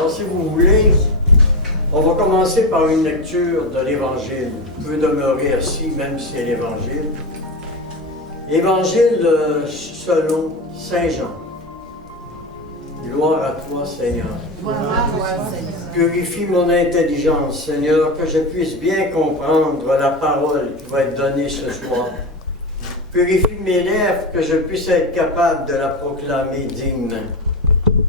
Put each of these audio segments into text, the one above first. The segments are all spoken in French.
Alors, si vous voulez, on va commencer par une lecture de l'Évangile. Vous pouvez demeurer assis, même si c'est l'Évangile. Évangile selon Saint Jean. Gloire à toi, Seigneur. Gloire à toi, Seigneur. Purifie mon intelligence, Seigneur, que je puisse bien comprendre la parole qui va être donnée ce soir. Purifie mes lèvres, que je puisse être capable de la proclamer dignement.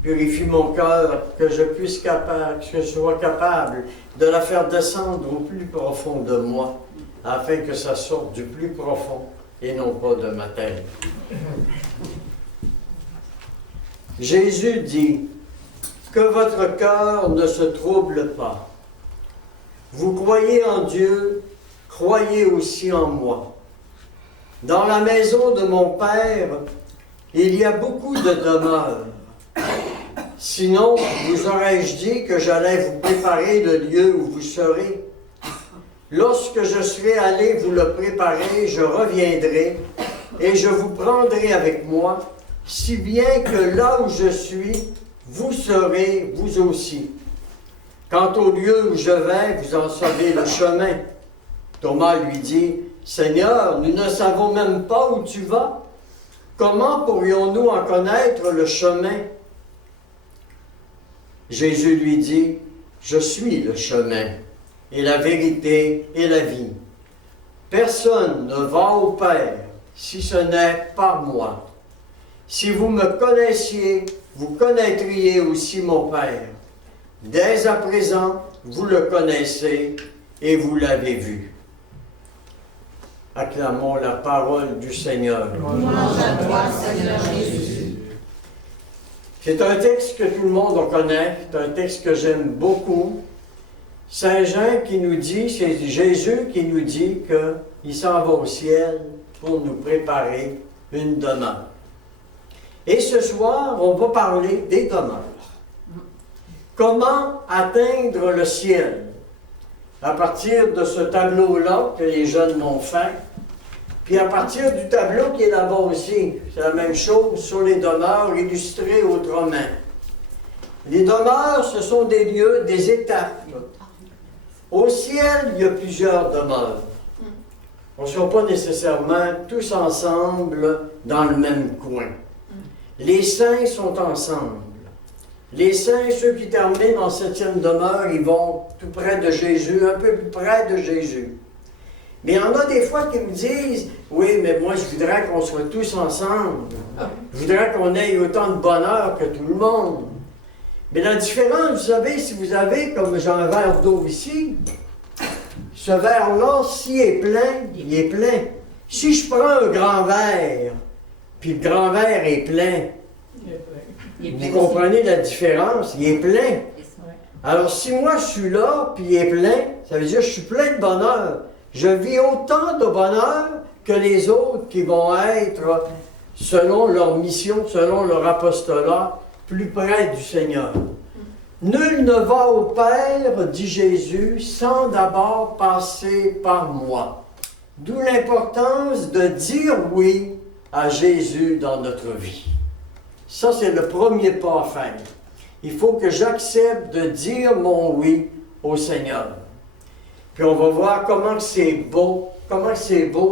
Purifie mon cœur, que je sois capable de la faire descendre au plus profond de moi, afin que ça sorte du plus profond et non pas de ma tête. Jésus dit, que votre cœur ne se trouble pas. Vous croyez en Dieu, croyez aussi en moi. Dans la maison de mon Père, il y a beaucoup de demeures. Sinon, vous aurais-je dit que j'allais vous préparer le lieu où vous serez. Lorsque je serai allé vous le préparer, je reviendrai et je vous prendrai avec moi, si bien que là où je suis, vous serez vous aussi. Quant au lieu où je vais, vous en savez le chemin. Thomas lui dit, Seigneur, nous ne savons même pas où tu vas. Comment pourrions-nous en connaître le chemin? Jésus lui dit, je suis le chemin, et la vérité et la vie. Personne ne va au Père si ce n'est par moi. Si vous me connaissiez, vous connaîtriez aussi mon Père. Dès à présent, vous le connaissez et vous l'avez vu. Acclamons la parole du Seigneur. Louange à toi, Seigneur Jésus. C'est un texte que tout le monde connaît, c'est un texte que j'aime beaucoup. Saint Jean qui nous dit, c'est Jésus qui nous dit qu'il s'en va au ciel pour nous préparer une demeure. Et ce soir, on va parler des demeures. Comment atteindre le ciel? À partir de ce tableau-là que les jeunes m'ont fait, puis à partir du tableau qui est là-bas aussi, c'est la même chose sur les demeures illustrées autrement. Les demeures, ce sont des lieux, des étapes. Au ciel, il y a plusieurs demeures. On ne sera pas nécessairement tous ensemble dans le même coin. Les saints sont ensemble. Les saints, ceux qui terminent en 7e demeure, ils vont tout près de Jésus, un peu plus près de Jésus. Mais il y en a des fois qui me disent, oui, mais moi je voudrais qu'on soit tous ensemble. Je voudrais qu'on ait autant de bonheur que tout le monde. Mais la différence, vous savez, si vous avez, comme j'ai un verre d'eau ici, ce verre-là, s'il est plein, il est plein. Si je prends un grand verre, puis le grand verre est plein, vous comprenez la différence? Il est plein. Alors, si moi je suis là, puis il est plein, ça veut dire que je suis plein de bonheur. Je vis autant de bonheur que les autres qui vont être, selon leur mission, selon leur apostolat, plus près du Seigneur. Nul ne va au Père, dit Jésus, sans d'abord passer par moi. D'où l'importance de dire oui à Jésus dans notre vie. Ça, c'est le premier pas à faire. Il faut que j'accepte de dire mon oui au Seigneur. Puis on va voir comment c'est beau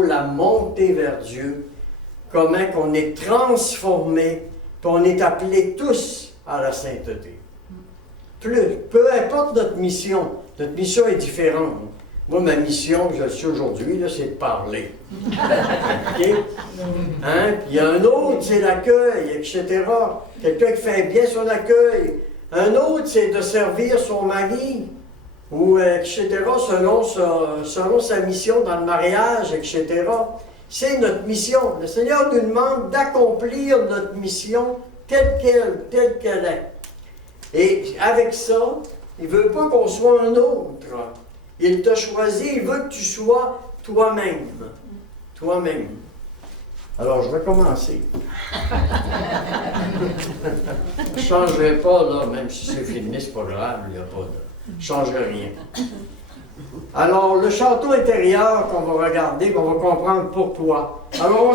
la montée vers Dieu, comment qu'on est transformé, puis on est appelés tous à la sainteté. Peu importe notre mission est différente. Moi, ma mission, je le sais aujourd'hui, c'est de parler. Okay? Hein? Puis il y a un autre, c'est l'accueil, etc. Quelqu'un qui fait bien son accueil. Un autre, c'est de servir son mari, ou etc., selon sa mission dans le mariage, etc. C'est notre mission. Le Seigneur nous demande d'accomplir notre mission telle qu'elle est. Et avec ça, il ne veut pas qu'on soit un autre. Il t'a choisi, il veut que tu sois toi-même. Toi-même. Alors, je vais commencer. Je ne changerai pas, là, même si c'est fini, c'est pas grave, il n'y a pas de... Je ne changerai rien. Alors, le château intérieur qu'on va regarder, qu'on va comprendre pourquoi. Alors,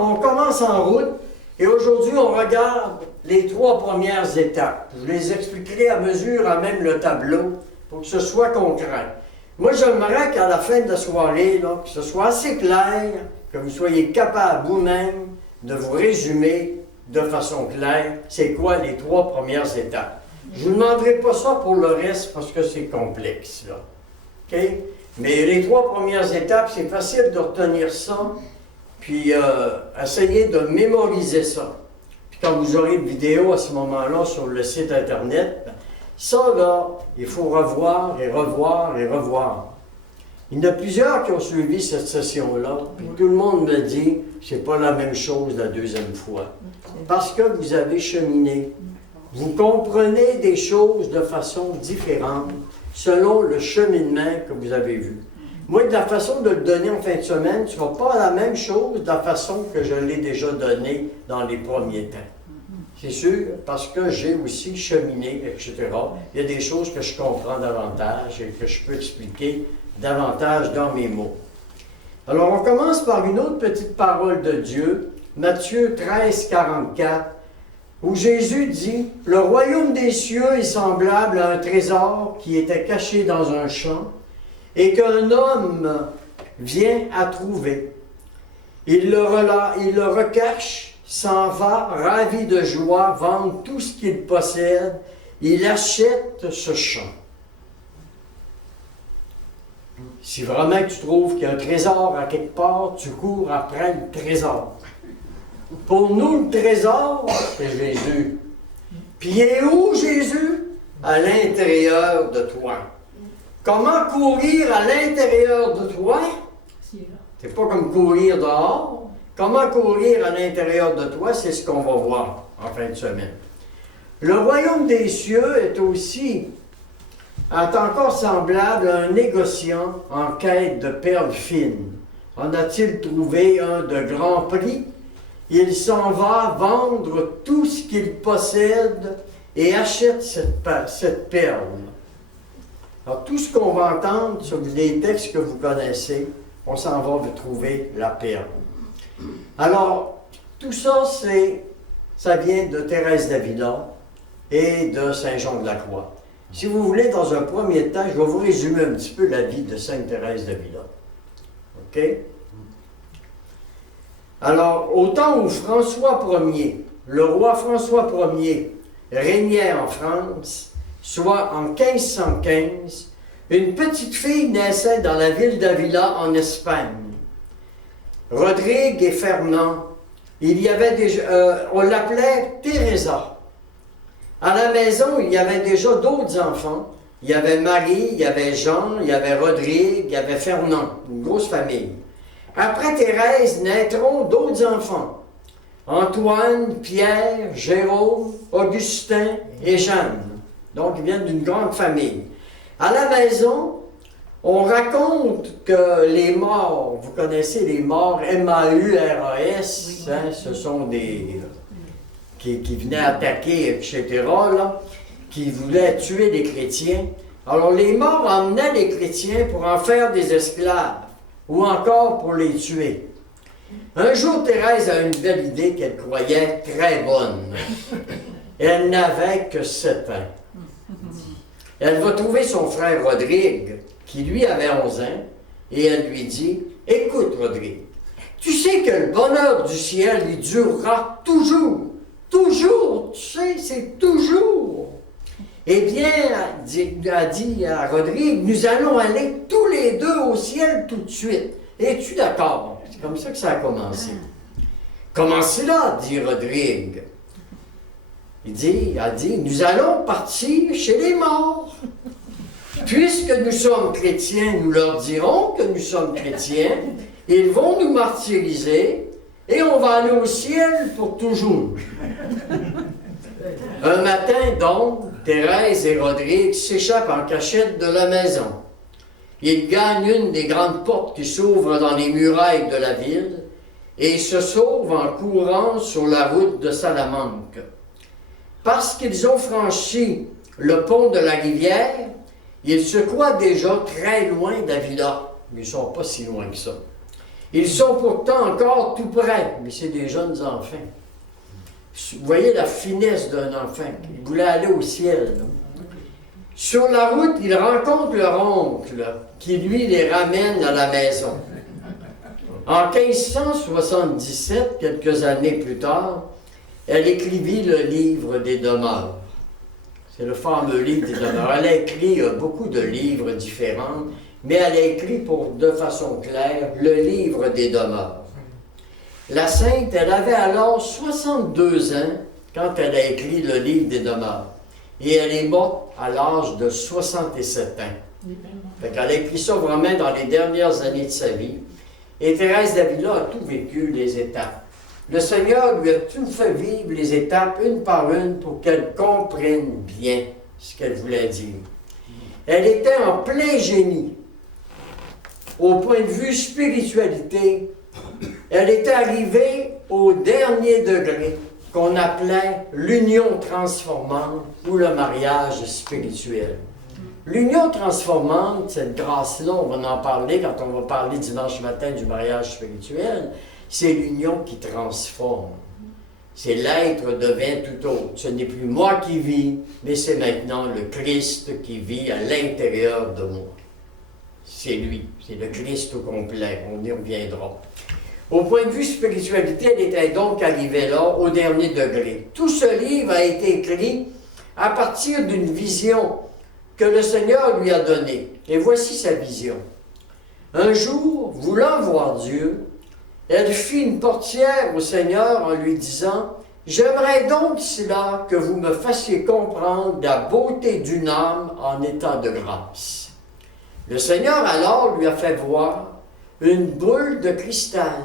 on commence en route, Et aujourd'hui, on regarde les 3 premières étapes. Je les expliquerai à mesure, à même le tableau, pour que ce soit concret. Moi, j'aimerais qu'à la fin de la soirée, là, que ce soit assez clair, que vous soyez capable vous-même de vous résumer de façon claire c'est quoi les 3 premières étapes. Je ne vous demanderai pas ça pour le reste parce que c'est complexe, là. OK? Mais les 3 premières étapes, c'est facile de retenir ça, puis essayez de mémoriser ça. Puis quand vous aurez une vidéo à ce moment-là sur le site Internet, ça, là, il faut revoir et revoir et revoir. Il y en a plusieurs qui ont suivi cette session-là, puis tout le monde me dit c'est pas la même chose la deuxième fois. Parce que vous avez cheminé. Vous comprenez des choses de façon différente selon le cheminement que vous avez vu. Moi, de la façon de le donner en fin de semaine, ce ne sera pas la même chose de la façon que je l'ai déjà donné dans les premiers temps. C'est sûr, parce que j'ai aussi cheminé, etc. Il y a des choses que je comprends davantage et que je peux expliquer davantage dans mes mots. Alors, on commence par une autre petite parole de Dieu, Matthieu 13, 44, où Jésus dit « Le royaume des cieux est semblable à un trésor qui était caché dans un champ et qu'un homme vient à trouver. Il le recache, s'en va, ravi de joie, vendre tout ce qu'il possède, il achète ce champ. » Si vraiment tu trouves qu'il y a un trésor à quelque part, tu cours après le trésor. Pour nous, le trésor, c'est Jésus. Puis il est où Jésus? À l'intérieur de toi. Comment courir à l'intérieur de toi? C'est pas comme courir dehors. Comment courir à l'intérieur de toi, c'est ce qu'on va voir en fin de semaine. Le royaume des cieux est encore semblable à un négociant en quête de perles fines. En a-t-il trouvé un de grand prix? Il s'en va vendre tout ce qu'il possède et achète cette perle. Alors, tout ce qu'on va entendre sur les textes que vous connaissez, on s'en va vous trouver la perle. Alors, tout ça, ça vient de Thérèse d'Avila et de Saint-Jean-de-la-Croix. Si vous voulez, dans un premier temps, je vais vous résumer un petit peu la vie de Sainte Thérèse d'Avila. OK? Alors, au temps où François Ier, le roi François Ier, régnait en France, soit en 1515, une petite fille naissait dans la ville d'Avila en Espagne. Rodrigue et Fernand, on l'appelait Teresa. À la maison, il y avait déjà d'autres enfants. Il y avait Marie, il y avait Jean, il y avait Rodrigue, il y avait Fernand, une grosse famille. Après Thérèse naîtront d'autres enfants. Antoine, Pierre, Jérôme, Augustin et Jeanne. Donc, ils viennent d'une grande famille. À la maison, on raconte que les morts, vous connaissez les morts, M-A-U-R-A-S, oui. Hein, ce sont des... qui venaient attaquer, etc., là, qui voulaient tuer des chrétiens. Alors, les morts emmenaient les chrétiens pour en faire des esclaves, ou encore pour les tuer. Un jour, Thérèse a une belle idée qu'elle croyait très bonne. Elle n'avait que 7 ans. Elle va trouver son frère Rodrigue, qui lui avait 11 ans, et elle lui dit, « Écoute, Rodrigue, tu sais que le bonheur du ciel, il durera toujours. Toujours, tu sais, c'est toujours. » Eh bien, a dit à Rodrigue, « Nous allons aller tous les deux au ciel tout de suite. Es-tu d'accord? » C'est comme ça que ça a commencé. « Comment cela? » dit Rodrigue. Il a dit, « Nous allons partir chez les morts. Puisque nous sommes chrétiens, nous leur dirons que nous sommes chrétiens. Ils vont nous martyriser et on va aller au ciel pour toujours. » Un matin, donc, Thérèse et Rodrigue s'échappent en cachette de la maison. Ils gagnent une des grandes portes qui s'ouvrent dans les murailles de la ville et se sauvent en courant sur la route de Salamanque. Parce qu'ils ont franchi le pont de la rivière, ils se croient déjà très loin d'Avila, mais ils ne sont pas si loin que ça. Ils sont pourtant encore tout près, mais c'est des jeunes enfants. Vous voyez la finesse d'un enfant. Il voulait aller au ciel. Là. Sur la route, il rencontre leur oncle qui, lui, les ramène à la maison. En 1577, quelques années plus tard, elle écrivit le livre des demeures. C'est le fameux livre des demeures. Elle a écrit beaucoup de livres différents, mais elle a écrit de façon claire le livre des demeures. La sainte, elle avait alors 62 ans quand elle a écrit le livre des demeures. Et elle est morte à l'âge de 67 ans. Fait qu'elle a écrit ça vraiment dans les dernières années de sa vie. Et Thérèse d'Avila a tout vécu, les étapes. Le Seigneur lui a tout fait vivre les étapes, une par une, pour qu'elle comprenne bien ce qu'elle voulait dire. Elle était en plein génie. Au point de vue spiritualité, elle était arrivée au dernier degré qu'on appelait l'union transformante ou le mariage spirituel. L'union transformante, cette grâce-là, on va en parler quand on va parler dimanche matin du mariage spirituel, c'est l'union qui transforme. C'est l'être devient tout autre. Ce n'est plus moi qui vis, mais c'est maintenant le Christ qui vit à l'intérieur de moi. C'est lui, c'est le Christ au complet, on y reviendra. Au point de vue spiritualité, elle était donc arrivée là, au dernier degré. Tout ce livre a été écrit à partir d'une vision que le Seigneur lui a donnée. Et voici sa vision. Un jour, voulant voir Dieu, elle fit une portière au Seigneur en lui disant « J'aimerais donc cela que vous me fassiez comprendre la beauté d'une âme en état de grâce. » Le Seigneur alors lui a fait voir une boule de cristal.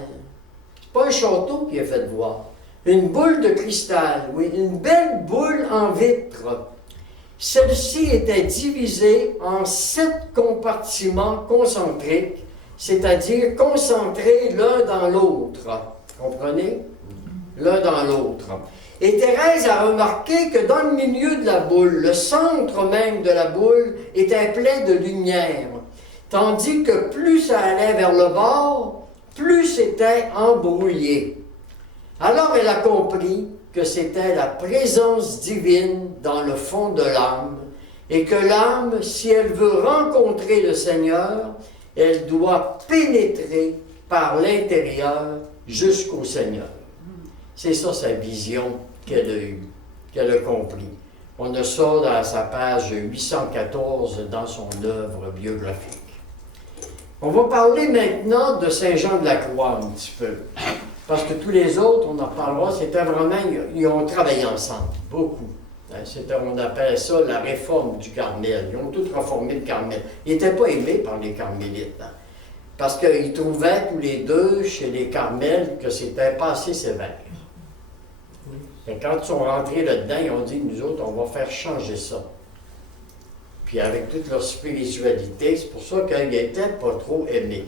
C'est pas un château qu'il a fait voir. Une boule de cristal, oui, une belle boule en vitre. Celle-ci était divisée en 7 compartiments concentriques, c'est-à-dire concentrés l'un dans l'autre. Comprenez? L'un dans l'autre. Et Thérèse a remarqué que dans le milieu de la boule, le centre même de la boule était plein de lumière, tandis que plus ça allait vers le bord, plus c'était embrouillé. Alors elle a compris que c'était la présence divine dans le fond de l'âme, et que l'âme, si elle veut rencontrer le Seigneur, elle doit pénétrer par l'intérieur jusqu'au Seigneur. C'est ça sa vision qu'elle a eue, qu'elle a compris. On a ça dans sa page 814 dans son œuvre biographique. On va parler maintenant de Saint Jean de la Croix un petit peu. Parce que tous les autres, on en parlera, c'était vraiment, ils ont travaillé ensemble, beaucoup. On appelle ça la réforme du Carmel. Ils ont tous reformé le Carmel. Ils n'étaient pas aimés par les carmélites. Parce qu'ils trouvaient tous les deux chez les Carmels que c'était pas assez sévère. Et quand ils sont rentrés là-dedans, ils ont dit, nous autres, on va faire changer ça. Puis avec toute leur spiritualité, c'est pour ça qu'ils n'étaient pas trop aimés.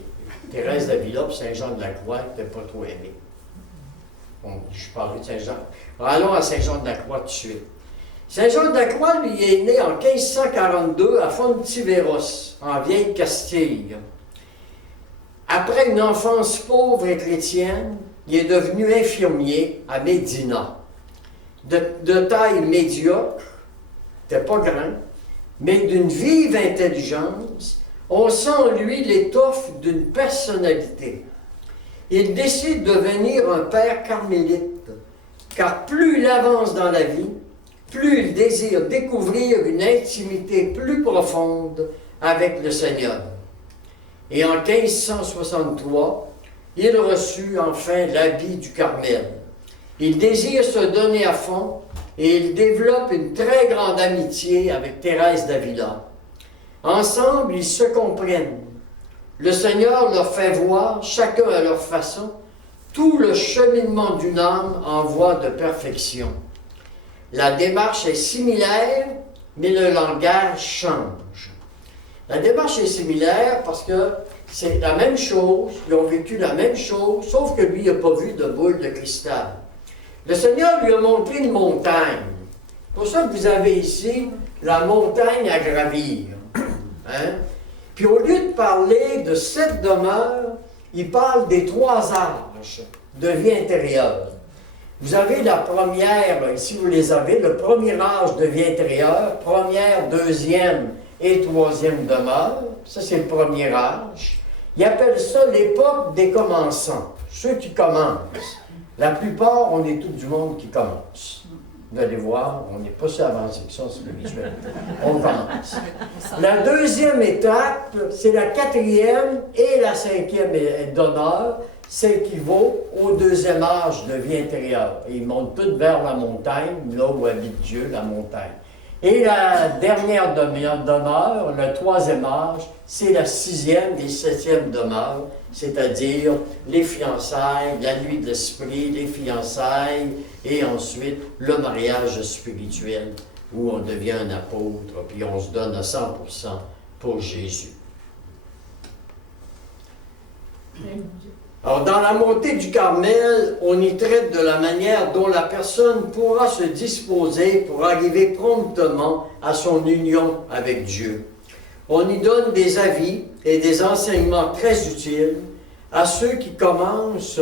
Thérèse d'Avila et Saint Jean de la Croix n'étaient pas trop aimés. Bon, je parlais de Saint Jean. Allons à Saint Jean de la Croix tout de suite. Saint Jean de la Croix, lui, est né en 1542 à Fontiveros, en vieille Castille. Après une enfance pauvre et chrétienne, il est devenu infirmier à Médina. De taille médiocre, n'était pas grand, mais d'une vive intelligence, on sent en lui l'étoffe d'une personnalité. Il décide de devenir un père carmélite, car plus il avance dans la vie, plus il désire découvrir une intimité plus profonde avec le Seigneur. Et en 1563, il reçut enfin l'habit du Carmel. Il désire se donner à fond et il développe une très grande amitié avec Thérèse d'Avila. Ensemble, ils se comprennent. Le Seigneur leur fait voir, chacun à leur façon, tout le cheminement d'une âme en voie de perfection. La démarche est similaire, mais le langage change. La démarche est similaire parce que c'est la même chose, ils ont vécu la même chose, sauf que lui, il n'a pas vu de boule de cristal. Le Seigneur lui a montré une montagne. C'est pour ça que vous avez ici la montagne à gravir. Hein? Puis au lieu de parler de 7 demeures, il parle des 3 âges de vie intérieure. Vous avez la première, ici vous les avez, le premier âge de vie intérieure, première, deuxième et troisième demeure. Ça, c'est le premier âge. Ils appellent ça l'époque des commençants, ceux qui commencent. La plupart, on est tout du monde qui commence. Vous allez voir, on n'est pas si avancé que ça spirituel. On commence. La deuxième étape, c'est la quatrième et la cinquième d'honneur. C'est équivaut au deuxième âge de vie intérieure. Et ils montent tous vers la montagne, là où habite Dieu, la montagne. Et la dernière demeure, le troisième âge, c'est la sixième et septième demeure, c'est-à-dire les fiançailles, la nuit de l'esprit, les fiançailles, et ensuite le mariage spirituel, où on devient un apôtre, puis on se donne à 100% pour Jésus. Alors, dans la montée du Carmel, on y traite de la manière dont la personne pourra se disposer pour arriver promptement à son union avec Dieu. On y donne des avis et des enseignements très utiles à ceux qui commencent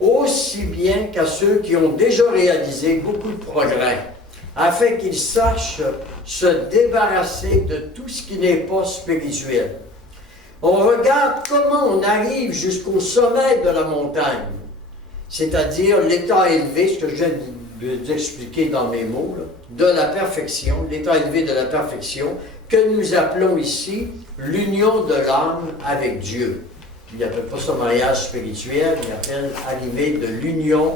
aussi bien qu'à ceux qui ont déjà réalisé beaucoup de progrès, afin qu'ils sachent se débarrasser de tout ce qui n'est pas spirituel. On regarde comment on arrive jusqu'au sommet de la montagne, c'est-à-dire l'état élevé, ce que je viens d'expliquer dans mes mots, là, de la perfection, l'état élevé de la perfection, que nous appelons ici l'union de l'âme avec Dieu. Il n'appelle pas ça mariage spirituel, il appelle arriver de l'union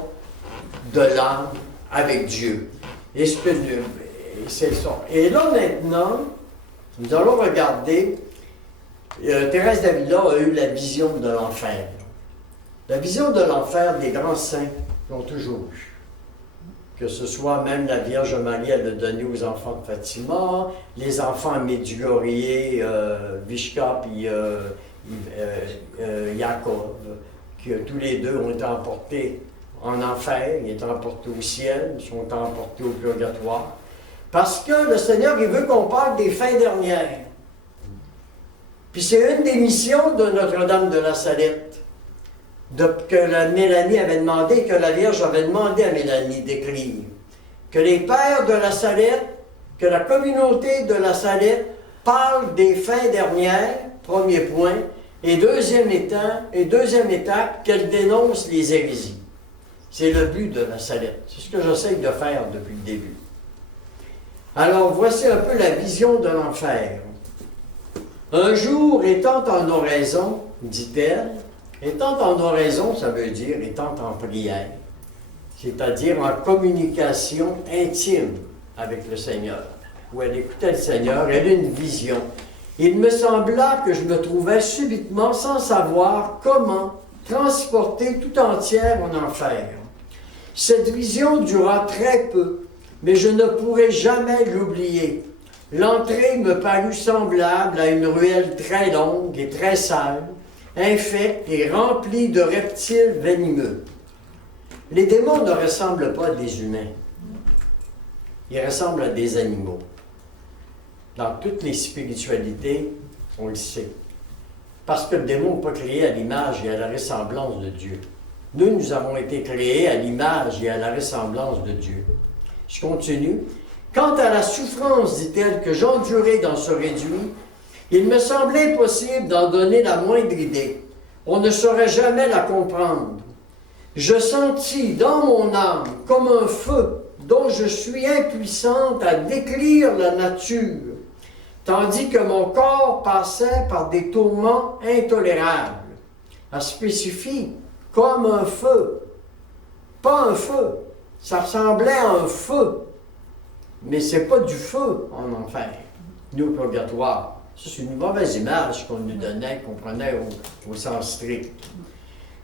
de l'âme avec Dieu. Et c'est ça. Et là maintenant, nous allons regarder. Thérèse d'Avila a eu la vision de l'enfer. La vision de l'enfer des grands saints l'ont toujours eu. Que ce soit même la Vierge Marie, elle l'a donné aux enfants de Fatima, les enfants à Medjugorje, Vishka puis Yaakov, qui tous les deux ont été emportés en enfer, ils étaient emportés au ciel, ils sont emportés au purgatoire. Parce que le Seigneur, il veut qu'on parle des fins dernières. Puis c'est une des missions de Notre-Dame de la Salette, que la Mélanie avait demandé, que la Vierge avait demandé à Mélanie d'écrire. Que les pères de la Salette, que la communauté de la Salette parle des fins dernières, premier point, et deuxième étape, qu'elle dénonce les hérésies. C'est le but de la Salette. C'est ce que j'essaie de faire depuis le début. Alors, voici un peu la vision de l'enfer. Un jour, étant en oraison, dit-elle, étant en oraison, ça veut dire étant en prière, c'est-à-dire en communication intime avec le Seigneur, où elle écoutait le Seigneur, elle a une vision. Il me sembla que je me trouvais subitement sans savoir comment transporter tout entière en enfer. Cette vision dura très peu, mais je ne pourrai jamais l'oublier. L'entrée me parut semblable à une ruelle très longue et très sale, infecte et remplie de reptiles venimeux. Les démons ne ressemblent pas à des humains. Ils ressemblent à des animaux. Dans toutes les spiritualités, on le sait. Parce que le démon n'est pas créé à l'image et à la ressemblance de Dieu. Nous avons été créés à l'image et à la ressemblance de Dieu. Je continue. Quant à la souffrance, dit-elle, que j'endurais dans ce réduit, il me semblait impossible d'en donner la moindre idée. On ne saurait jamais la comprendre. Je sentis dans mon âme comme un feu dont je suis impuissante à décrire la nature, tandis que mon corps passait par des tourments intolérables. Elle spécifie comme un feu. Pas un feu. Ça ressemblait à un feu. Mais ce n'est pas du feu en enfer, ni au purgatoire. Ça, c'est une mauvaise image qu'on nous donnait, qu'on prenait au sens strict.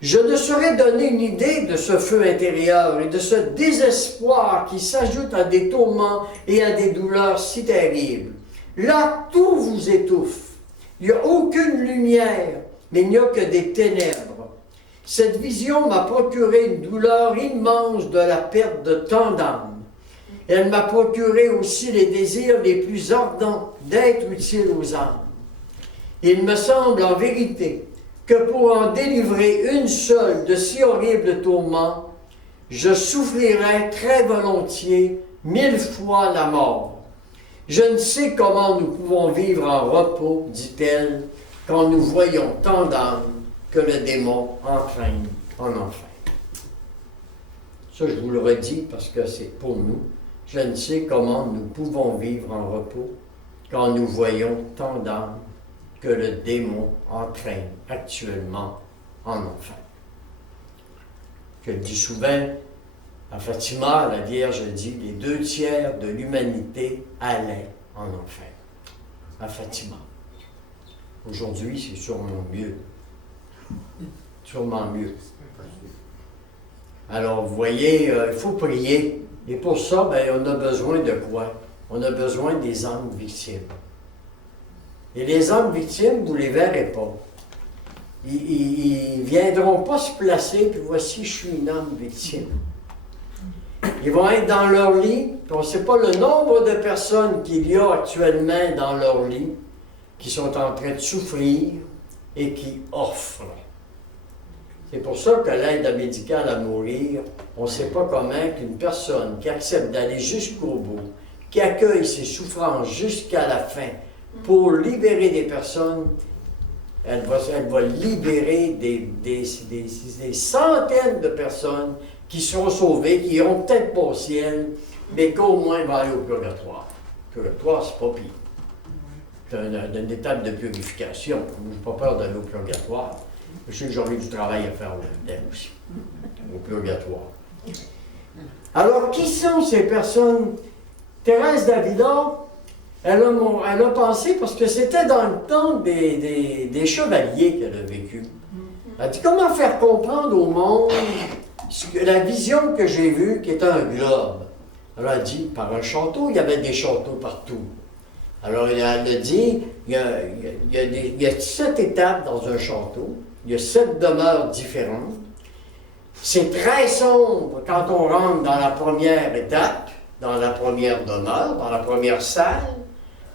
Je ne saurais donner une idée de ce feu intérieur et de ce désespoir qui s'ajoute à des tourments et à des douleurs si terribles. Là, tout vous étouffe. Il n'y a aucune lumière, mais il n'y a que des ténèbres. Cette vision m'a procuré une douleur immense de la perte de tant d'âmes. Elle m'a procuré aussi les désirs les plus ardents d'être utile aux âmes. Il me semble en vérité que pour en délivrer une seule de si horribles tourments, je souffrirais très volontiers 1000 fois la mort. Je ne sais comment nous pouvons vivre en repos, dit-elle, quand nous voyons tant d'âmes que le démon entraîne en enfer. Ça, je vous le redis parce que c'est pour nous. Je ne sais comment nous pouvons vivre en repos quand nous voyons tant d'âmes que le démon entraîne actuellement en enfer. Je le dis souvent, à Fatima, la Vierge dit, les 2/3 de l'humanité allaient en enfer. À Fatima. Aujourd'hui, c'est sûrement mieux. Sûrement mieux. Alors, vous voyez, il faut prier. Et pour ça, on a besoin de quoi? On a besoin des âmes victimes. Et les âmes victimes, vous ne les verrez pas. Ils ne viendront pas se placer, puis voici, je suis une âme victime. Ils vont être dans leur lit, puis on ne sait pas le nombre de personnes qu'il y a actuellement dans leur lit qui sont en train de souffrir et qui offrent. C'est pour ça que l'aide médicale à mourir, on ne sait pas comment qu'une personne qui accepte d'aller jusqu'au bout, qui accueille ses souffrances jusqu'à la fin pour libérer des personnes, elle va libérer des centaines de personnes qui seront sauvées, qui iront peut-être pas au ciel, mais qu'au moins vont aller au purgatoire. Le purgatoire, c'est pas pire. C'est une étape de purification. Je n'ai pas peur d'aller au purgatoire. Je sais que j'aurai du travail à faire là-dedans aussi, au purgatoire. Alors, qui sont ces personnes? Thérèse d'Avila, elle a pensé, parce que c'était dans le temps des chevaliers qu'elle a vécu. Elle a dit, comment faire comprendre au monde la vision que j'ai vue, qui est un globe? Elle a dit, par un château, il y avait des châteaux partout. Alors, elle a dit, il y a 7 étapes dans un château. Il y a 7 demeures différentes. C'est très sombre quand on rentre dans la première étape, dans la première demeure, dans la première salle.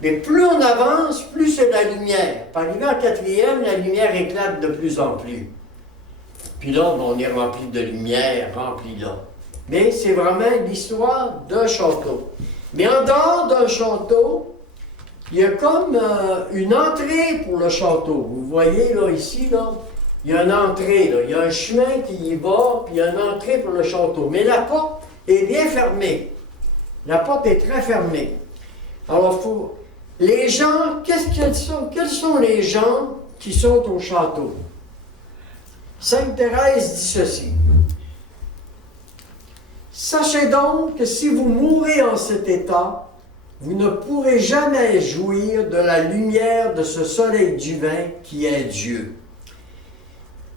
Mais plus on avance, plus c'est de la lumière. Par arriver en 4e, la lumière éclate de plus en plus. Puis là, on est rempli de lumière, rempli là. Mais c'est vraiment l'histoire d'un château. Mais en dehors d'un château, il y a comme une entrée pour le château. Vous voyez là, ici, là, il y a une entrée, là. Il y a un chemin qui y va, puis il y a une entrée pour le château. Mais la porte est bien fermée. La porte est très fermée. Alors, les gens, qu'est-ce qu'ils sont? Quels sont les gens qui sont au château? Sainte Thérèse dit ceci. Sachez donc que si vous mourrez en cet état, vous ne pourrez jamais jouir de la lumière de ce soleil divin qui est Dieu.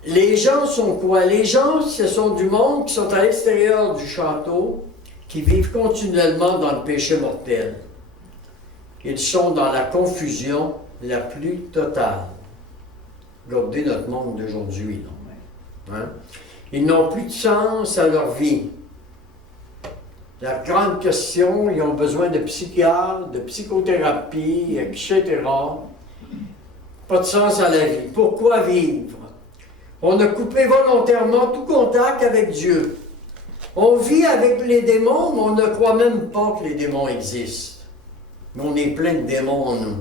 Les gens sont quoi? Les gens, ce sont du monde qui sont à l'extérieur du château, qui vivent continuellement dans le péché mortel. Ils sont dans la confusion la plus totale. Regardez notre monde d'aujourd'hui. Hein? Ils n'ont plus de sens à leur vie. La grande question, ils ont besoin de psychiatres, de psychothérapie, etc. Pas de sens à la vie. Pourquoi vivre? On a coupé volontairement tout contact avec Dieu. On vit avec les démons, mais on ne croit même pas que les démons existent. Mais on est plein de démons en nous.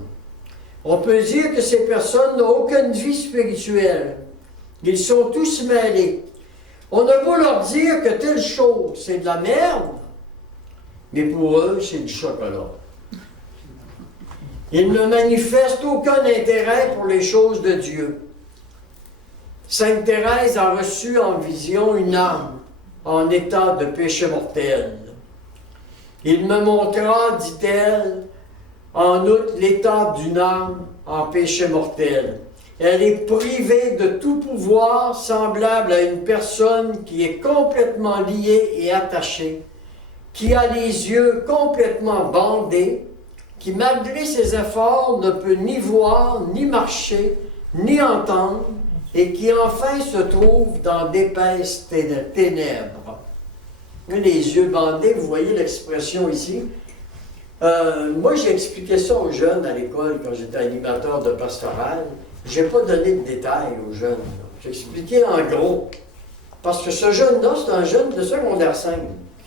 On peut dire que ces personnes n'ont aucune vie spirituelle. Ils sont tous mêlés. On a beau leur dire que telle chose, c'est de la merde, mais pour eux, c'est du chocolat. Ils ne manifestent aucun intérêt pour les choses de Dieu. Sainte Thérèse a reçu en vision une âme en état de péché mortel. Il me montra, dit-elle, en outre l'état d'une âme en péché mortel. Elle est privée de tout pouvoir semblable à une personne qui est complètement liée et attachée, qui a les yeux complètement bandés, qui malgré ses efforts ne peut ni voir, ni marcher, ni entendre, et qui enfin se trouve dans d'épaisses ténèbres. Les yeux bandés, vous voyez l'expression ici. Moi, j'ai expliqué ça aux jeunes à l'école quand j'étais animateur de pastoral. Je n'ai pas donné de détails aux jeunes. J'ai expliqué en gros. Parce que ce jeune-là, c'est un jeune de secondaire 5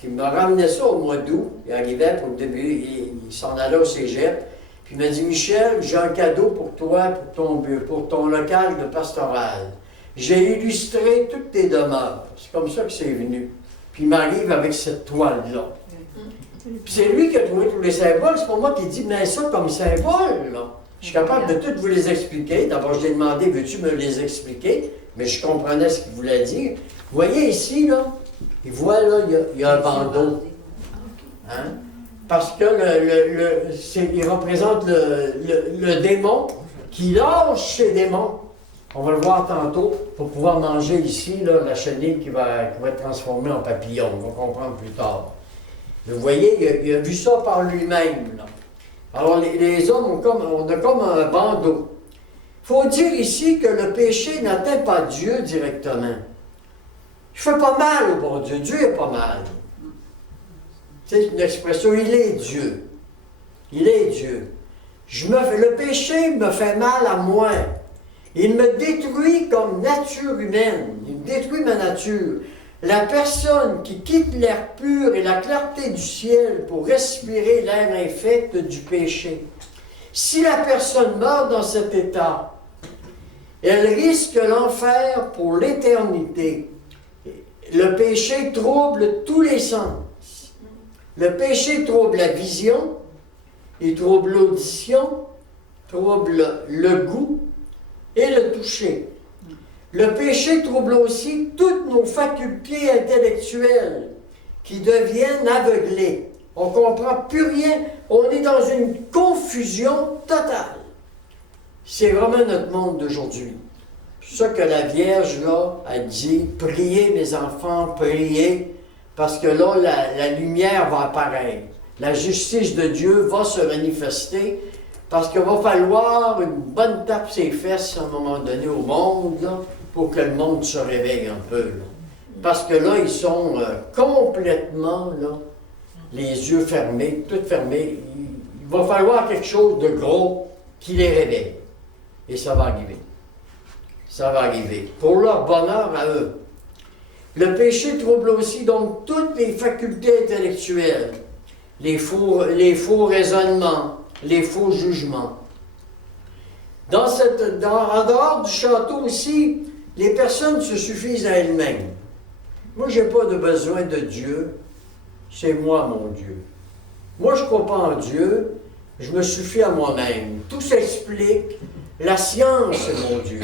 qui m'a ramené ça au mois d'août. Il arrivait pour le début, il s'en allait au cégep. Puis il m'a dit, Michel, j'ai un cadeau pour toi, pour ton local de pastoral. J'ai illustré toutes tes demeures. C'est comme ça que c'est venu. Puis il m'arrive avec cette toile-là. Puis c'est lui qui a trouvé tous les symboles. C'est pas moi qui dis, mais ça comme symbole, là. Je suis capable de toutes vous les expliquer. D'abord, je lui ai demandé, veux-tu me les expliquer? Mais je comprenais ce qu'il voulait dire. Vous voyez ici, là, il voit, là, il y a un bandeau. Hein? Parce que il représente le démon qui lâche ses démons. On va le voir tantôt pour pouvoir manger ici, là, la chenille qui va être transformée en papillon. On va comprendre plus tard. Mais vous voyez, il a vu ça par lui-même, là. Alors, les hommes on a comme un bandeau. Il faut dire ici que le péché n'atteint pas Dieu directement. Je fais pas mal au bon Dieu. Dieu est pas mal. C'est une expression, il est Dieu. Il est Dieu. Le péché me fait mal à moi. Il me détruit comme nature humaine. Il détruit ma nature. La personne qui quitte l'air pur et la clarté du ciel pour respirer l'air infect du péché. Si la personne meurt dans cet état, elle risque l'enfer pour l'éternité. Le péché trouble tous les sens. Le péché trouble la vision, il trouble l'audition, trouble le goût et le toucher. Le péché trouble aussi toutes nos facultés intellectuelles qui deviennent aveuglées. On ne comprend plus rien. On est dans une confusion totale. C'est vraiment notre monde d'aujourd'hui. C'est ça que la Vierge, là, a dit, priez mes enfants, priez, parce que là, la lumière va apparaître. La justice de Dieu va se manifester, parce qu'il va falloir une bonne tape ses fesses à un moment donné au monde, là, pour que le monde se réveille un peu. Là. Parce que là, ils sont complètement, là, les yeux fermés, tout fermés. Il va falloir quelque chose de gros qui les réveille. Et ça va arriver. Ça va arriver. Pour leur bonheur à eux. Le péché trouble aussi donc toutes les facultés intellectuelles, les faux raisonnements, les faux jugements. En dehors du château aussi, les personnes se suffisent à elles-mêmes. Moi, je n'ai pas de besoin de Dieu. C'est moi, mon Dieu. Moi, je ne crois pas en Dieu. Je me suffis à moi-même. Tout s'explique. La science, c'est mon Dieu.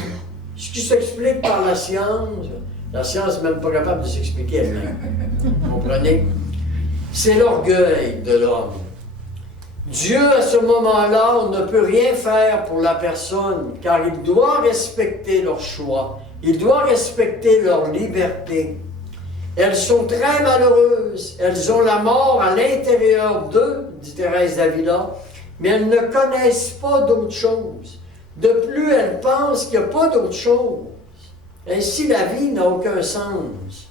Ce qui s'explique par la science n'est même pas capable de s'expliquer elle-même. Vous comprenez? C'est l'orgueil de l'homme. Dieu, à ce moment-là, on ne peut rien faire pour la personne, car il doit respecter leur choix. Il doit respecter leur liberté. Elles sont très malheureuses. Elles ont la mort à l'intérieur d'eux, dit Thérèse d'Avila, mais elles ne connaissent pas d'autre chose. De plus, elles pensent qu'il n'y a pas d'autre chose. Ainsi, la vie n'a aucun sens.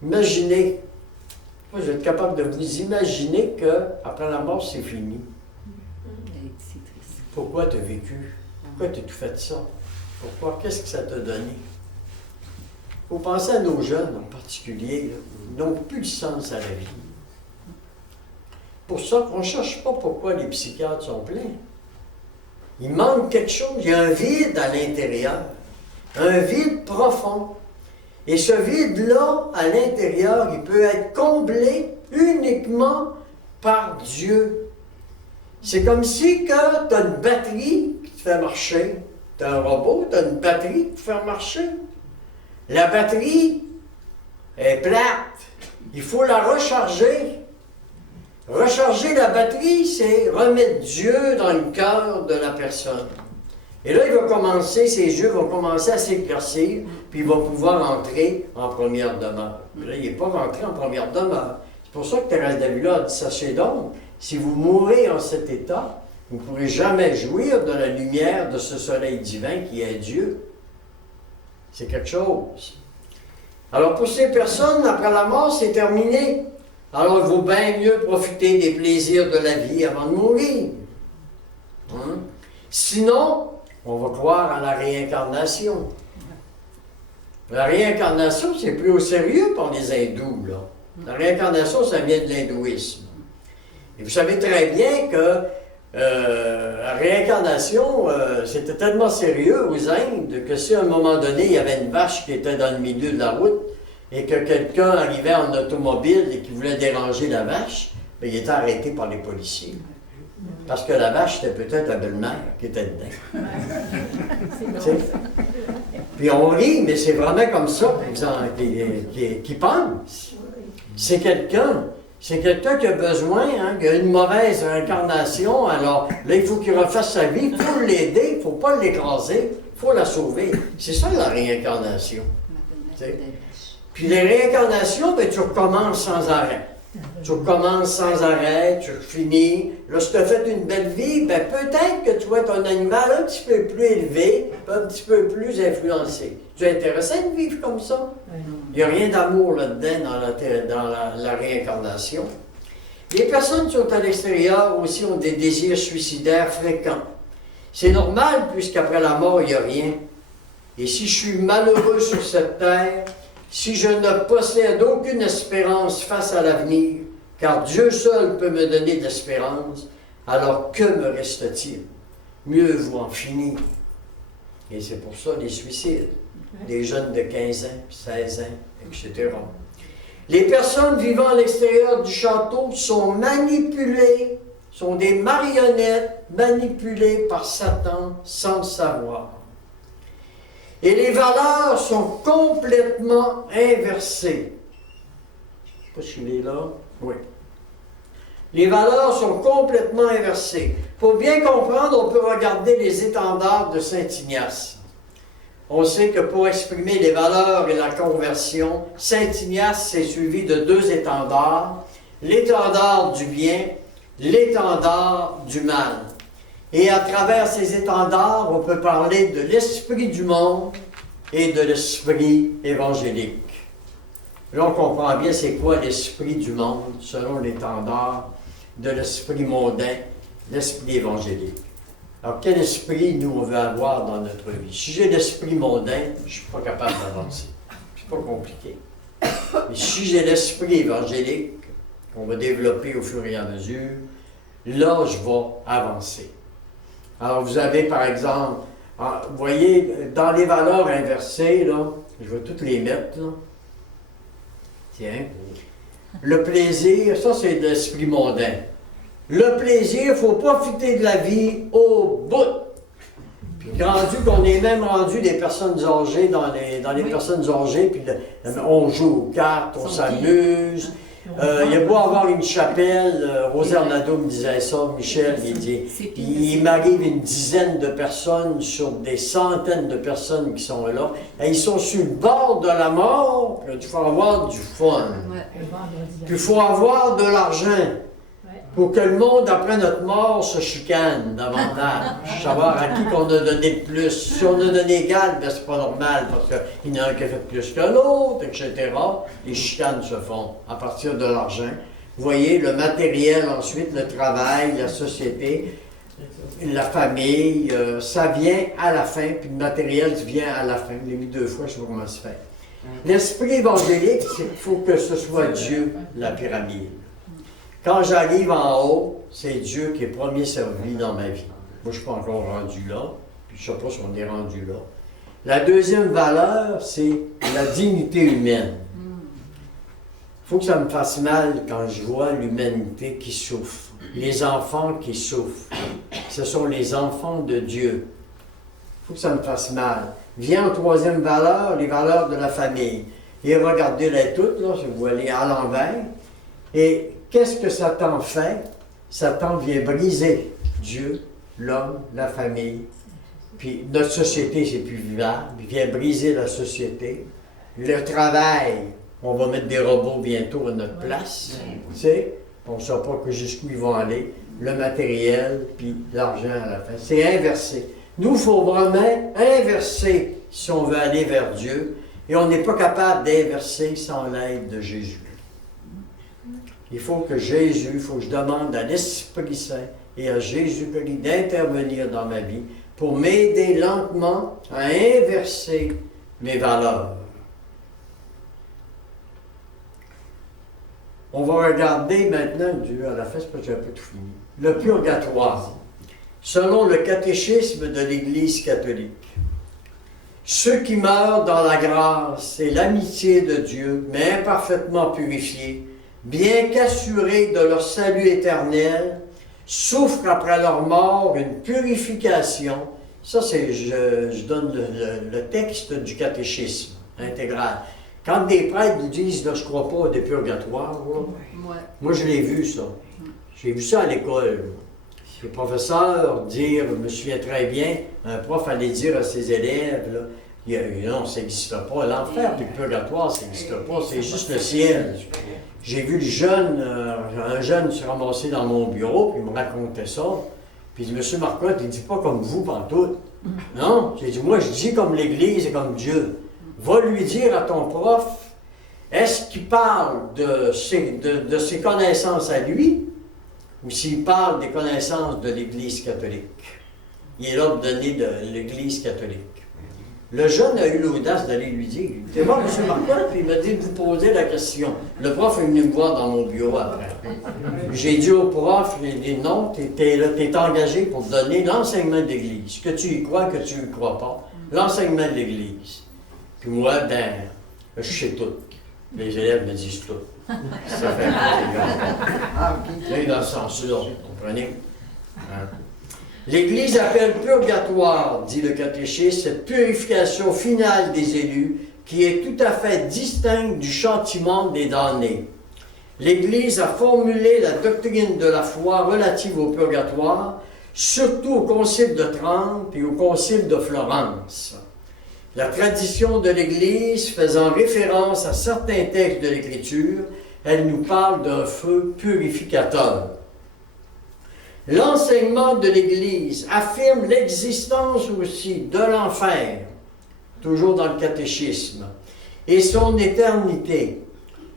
Imaginez, vous êtes capable de vous imaginer qu'après la mort, c'est fini. Pourquoi tu as vécu? Pourquoi tu as tout fait ça? Pourquoi? Qu'est-ce que ça t'a donné? Il faut penser à nos jeunes en particulier. Là. Ils n'ont plus de sens à la vie. Pour ça qu'on ne cherche pas pourquoi les psychiatres sont pleins. Il manque quelque chose. Il y a un vide à l'intérieur. Un vide profond. Et ce vide-là, à l'intérieur, il peut être comblé uniquement par Dieu. C'est comme si quand tu as une batterie qui te fait marcher, tu as un robot, tu as une batterie qui te fait marcher. La batterie est plate. Il faut la recharger. Recharger la batterie, c'est remettre Dieu dans le cœur de la personne. Et là, il va commencer, ses yeux vont commencer à s'éclaircir, puis il va pouvoir entrer en première demeure. Mais là, il n'est pas rentré en première demeure. C'est pour ça que Thérèse d'Avila a dit, sachez donc, si vous mourrez en cet état, vous ne pourrez jamais jouir de la lumière de ce soleil divin qui est Dieu. C'est quelque chose. Alors pour ces personnes, après la mort, c'est terminé. Alors il vaut bien mieux profiter des plaisirs de la vie avant de mourir. Hein? Sinon, on va croire à la réincarnation. La réincarnation, c'est plus au sérieux pour les hindous, là. La réincarnation, ça vient de l'hindouisme. Et vous savez très bien que la réincarnation, c'était tellement sérieux aux Indes que si à un moment donné, il y avait une vache qui était dans le milieu de la route et que quelqu'un arrivait en automobile et qui voulait déranger la vache, bien, il était arrêté par les policiers. Parce que la vache, c'était peut-être la belle-mère qui était dedans. Puis on rit, mais c'est vraiment comme ça qui pense. C'est quelqu'un qui a besoin, hein, qui a une mauvaise incarnation, alors là, il faut qu'il refasse sa vie, il faut l'aider, il ne faut pas l'écraser, il faut la sauver. C'est ça la réincarnation. T'sais. Puis les réincarnations, ben, tu recommences sans arrêt. Tu recommences sans arrêt, tu finis. Là, si tu as fait une belle vie, ben, peut-être que tu vas être un animal un petit peu plus élevé, un petit peu plus influencé. Tu es intéressé de vivre comme ça? Il n'y a rien d'amour là-dedans dans la réincarnation. Les personnes qui sont à l'extérieur aussi ont des désirs suicidaires fréquents. C'est normal puisqu'après la mort, il n'y a rien. Et si je suis malheureux sur cette terre, si je ne possède aucune espérance face à l'avenir, car Dieu seul peut me donner de l'espérance, alors que me reste-t-il? Mieux vaut en finir. Et c'est pour ça les suicides. Des jeunes de 15 ans, 16 ans, etc. Les personnes vivant à l'extérieur du château sont manipulées, sont des marionnettes manipulées par Satan sans le savoir. Et les valeurs sont complètement inversées. Je ne sais pas si je l'ai là. Oui. Les valeurs sont complètement inversées. Pour bien comprendre, on peut regarder les étendards de Saint Ignace. On sait que pour exprimer les valeurs et la conversion, Saint Ignace s'est suivi de deux étendards, l'étendard du bien, l'étendard du mal. Et à travers ces étendards, on peut parler de l'esprit du monde et de l'esprit évangélique. Là, on comprend bien c'est quoi l'esprit du monde, selon l'étendard de l'esprit mondain, l'esprit évangélique. Alors, quel esprit, nous, on veut avoir dans notre vie? Si j'ai l'esprit mondain, je ne suis pas capable d'avancer. C'est pas compliqué. Mais si j'ai l'esprit évangélique, qu'on va développer au fur et à mesure, là, je vais avancer. Alors, vous avez, par exemple, vous voyez, dans les valeurs inversées, là, je vais toutes les mettre, là. Tiens. Le plaisir, ça, c'est de l'esprit mondain. Le plaisir, il faut profiter de la vie au bout. Puis rendu qu'on est même rendu des personnes âgées, dans les personnes âgées, puis on joue aux cartes, on s'amuse. Il y a beau avoir une chapelle, José Arnado me disait ça, Michel, il dit, il m'arrive une dizaine de personnes sur des centaines de personnes qui sont là, et ils sont sur le bord de la mort, puis il faut avoir du fun. Puis il faut avoir de l'argent. Pour que le monde, après notre mort, se chicane davantage. Savoir à qui qu'on a donné le plus. Si on a donné égal, ben c'est pas normal, parce qu'il y en a un qui a fait plus que l'autre, etc. Les chicanes se font à partir de l'argent. Vous voyez, le matériel ensuite, le travail, la société, la famille, ça vient à la fin, puis le matériel vient à la fin. Je l'ai mis 2 fois, je sais pas comment se fait. L'esprit évangélique, c'est qu'il faut que ce soit Dieu, la pyramide. Quand j'arrive en haut, c'est Dieu qui est premier servi dans ma vie. Moi, je ne suis pas encore rendu là, puis je ne sais pas si on est rendu là. La deuxième valeur, c'est la dignité humaine. Il faut que ça me fasse mal quand je vois l'humanité qui souffre, les enfants qui souffrent. Ce sont les enfants de Dieu. Il faut que ça me fasse mal. Vient en troisième valeur, les valeurs de la famille. Et regardez-les toutes, là, si vous allez à l'envers. Et qu'est-ce que Satan fait? Satan vient briser Dieu, l'homme, la famille. Puis notre société, c'est plus vivable. Il vient briser la société. Le travail, on va mettre des robots bientôt à notre place. Tu sais, on ne sait pas jusqu'où ils vont aller. Le matériel, puis l'argent à la fin. C'est inversé. Nous, il faut vraiment inverser si on veut aller vers Dieu. Et on n'est pas capable d'inverser sans l'aide de Jésus. Il faut que Jésus, il faut que je demande à l'Esprit Saint et à Jésus-Christ d'intervenir dans ma vie pour m'aider lentement à inverser mes valeurs. On va regarder maintenant, Dieu à la fesse parce que j'ai un peu tout fini. Le purgatoire. Selon le catéchisme de l'Église catholique, ceux qui meurent dans la grâce et l'amitié de Dieu, mais imparfaitement purifiés, bien qu'assurés de leur salut éternel, souffrent après leur mort une purification. Ça, c'est, je donne le texte du catéchisme intégral. Quand des prêtres nous disent, là, je ne crois pas à des purgatoires, là, moi je l'ai vu ça. J'ai vu ça à l'école. Les professeurs dire, je me souviens très bien, un prof allait dire à ses élèves, là, non, ça n'existe pas. L'enfer et le purgatoire, ça n'existe pas, c'est juste le ciel. J'ai vu un jeune se ramasser dans mon bureau, puis il me racontait ça. Puis il dit, M. Marcotte, il ne dit pas comme vous, pantoute. Non, j'ai dit, moi je dis comme l'Église et comme Dieu. Va lui dire à ton prof, est-ce qu'il parle de ses connaissances à lui, ou s'il parle des connaissances de l'Église catholique. Il est l'ordonné de l'Église catholique. Le jeune a eu l'audace d'aller lui dire, « T'es voir, M. Marcotte? » Puis il m'a dit de vous poser la question. Le prof est venu me voir dans mon bureau après. J'ai dit au prof, il dit, non, t'es engagé pour donner l'enseignement de l'Église. Que tu y crois, que tu y crois pas. L'enseignement de l'Église. Puis moi, ben, je sais tout. Les élèves me disent tout. Ça fait mal, dans ce sens-là, vous comprenez? Hein? L'Église appelle purgatoire, dit le catéchisme, cette purification finale des élus qui est tout à fait distincte du châtiment des damnés. L'Église a formulé la doctrine de la foi relative au purgatoire, surtout au Concile de Trente et au Concile de Florence. La tradition de l'Église faisant référence à certains textes de l'Écriture, elle nous parle d'un feu purificateur. L'enseignement de l'Église affirme l'existence aussi de l'enfer, toujours dans le catéchisme, et son éternité.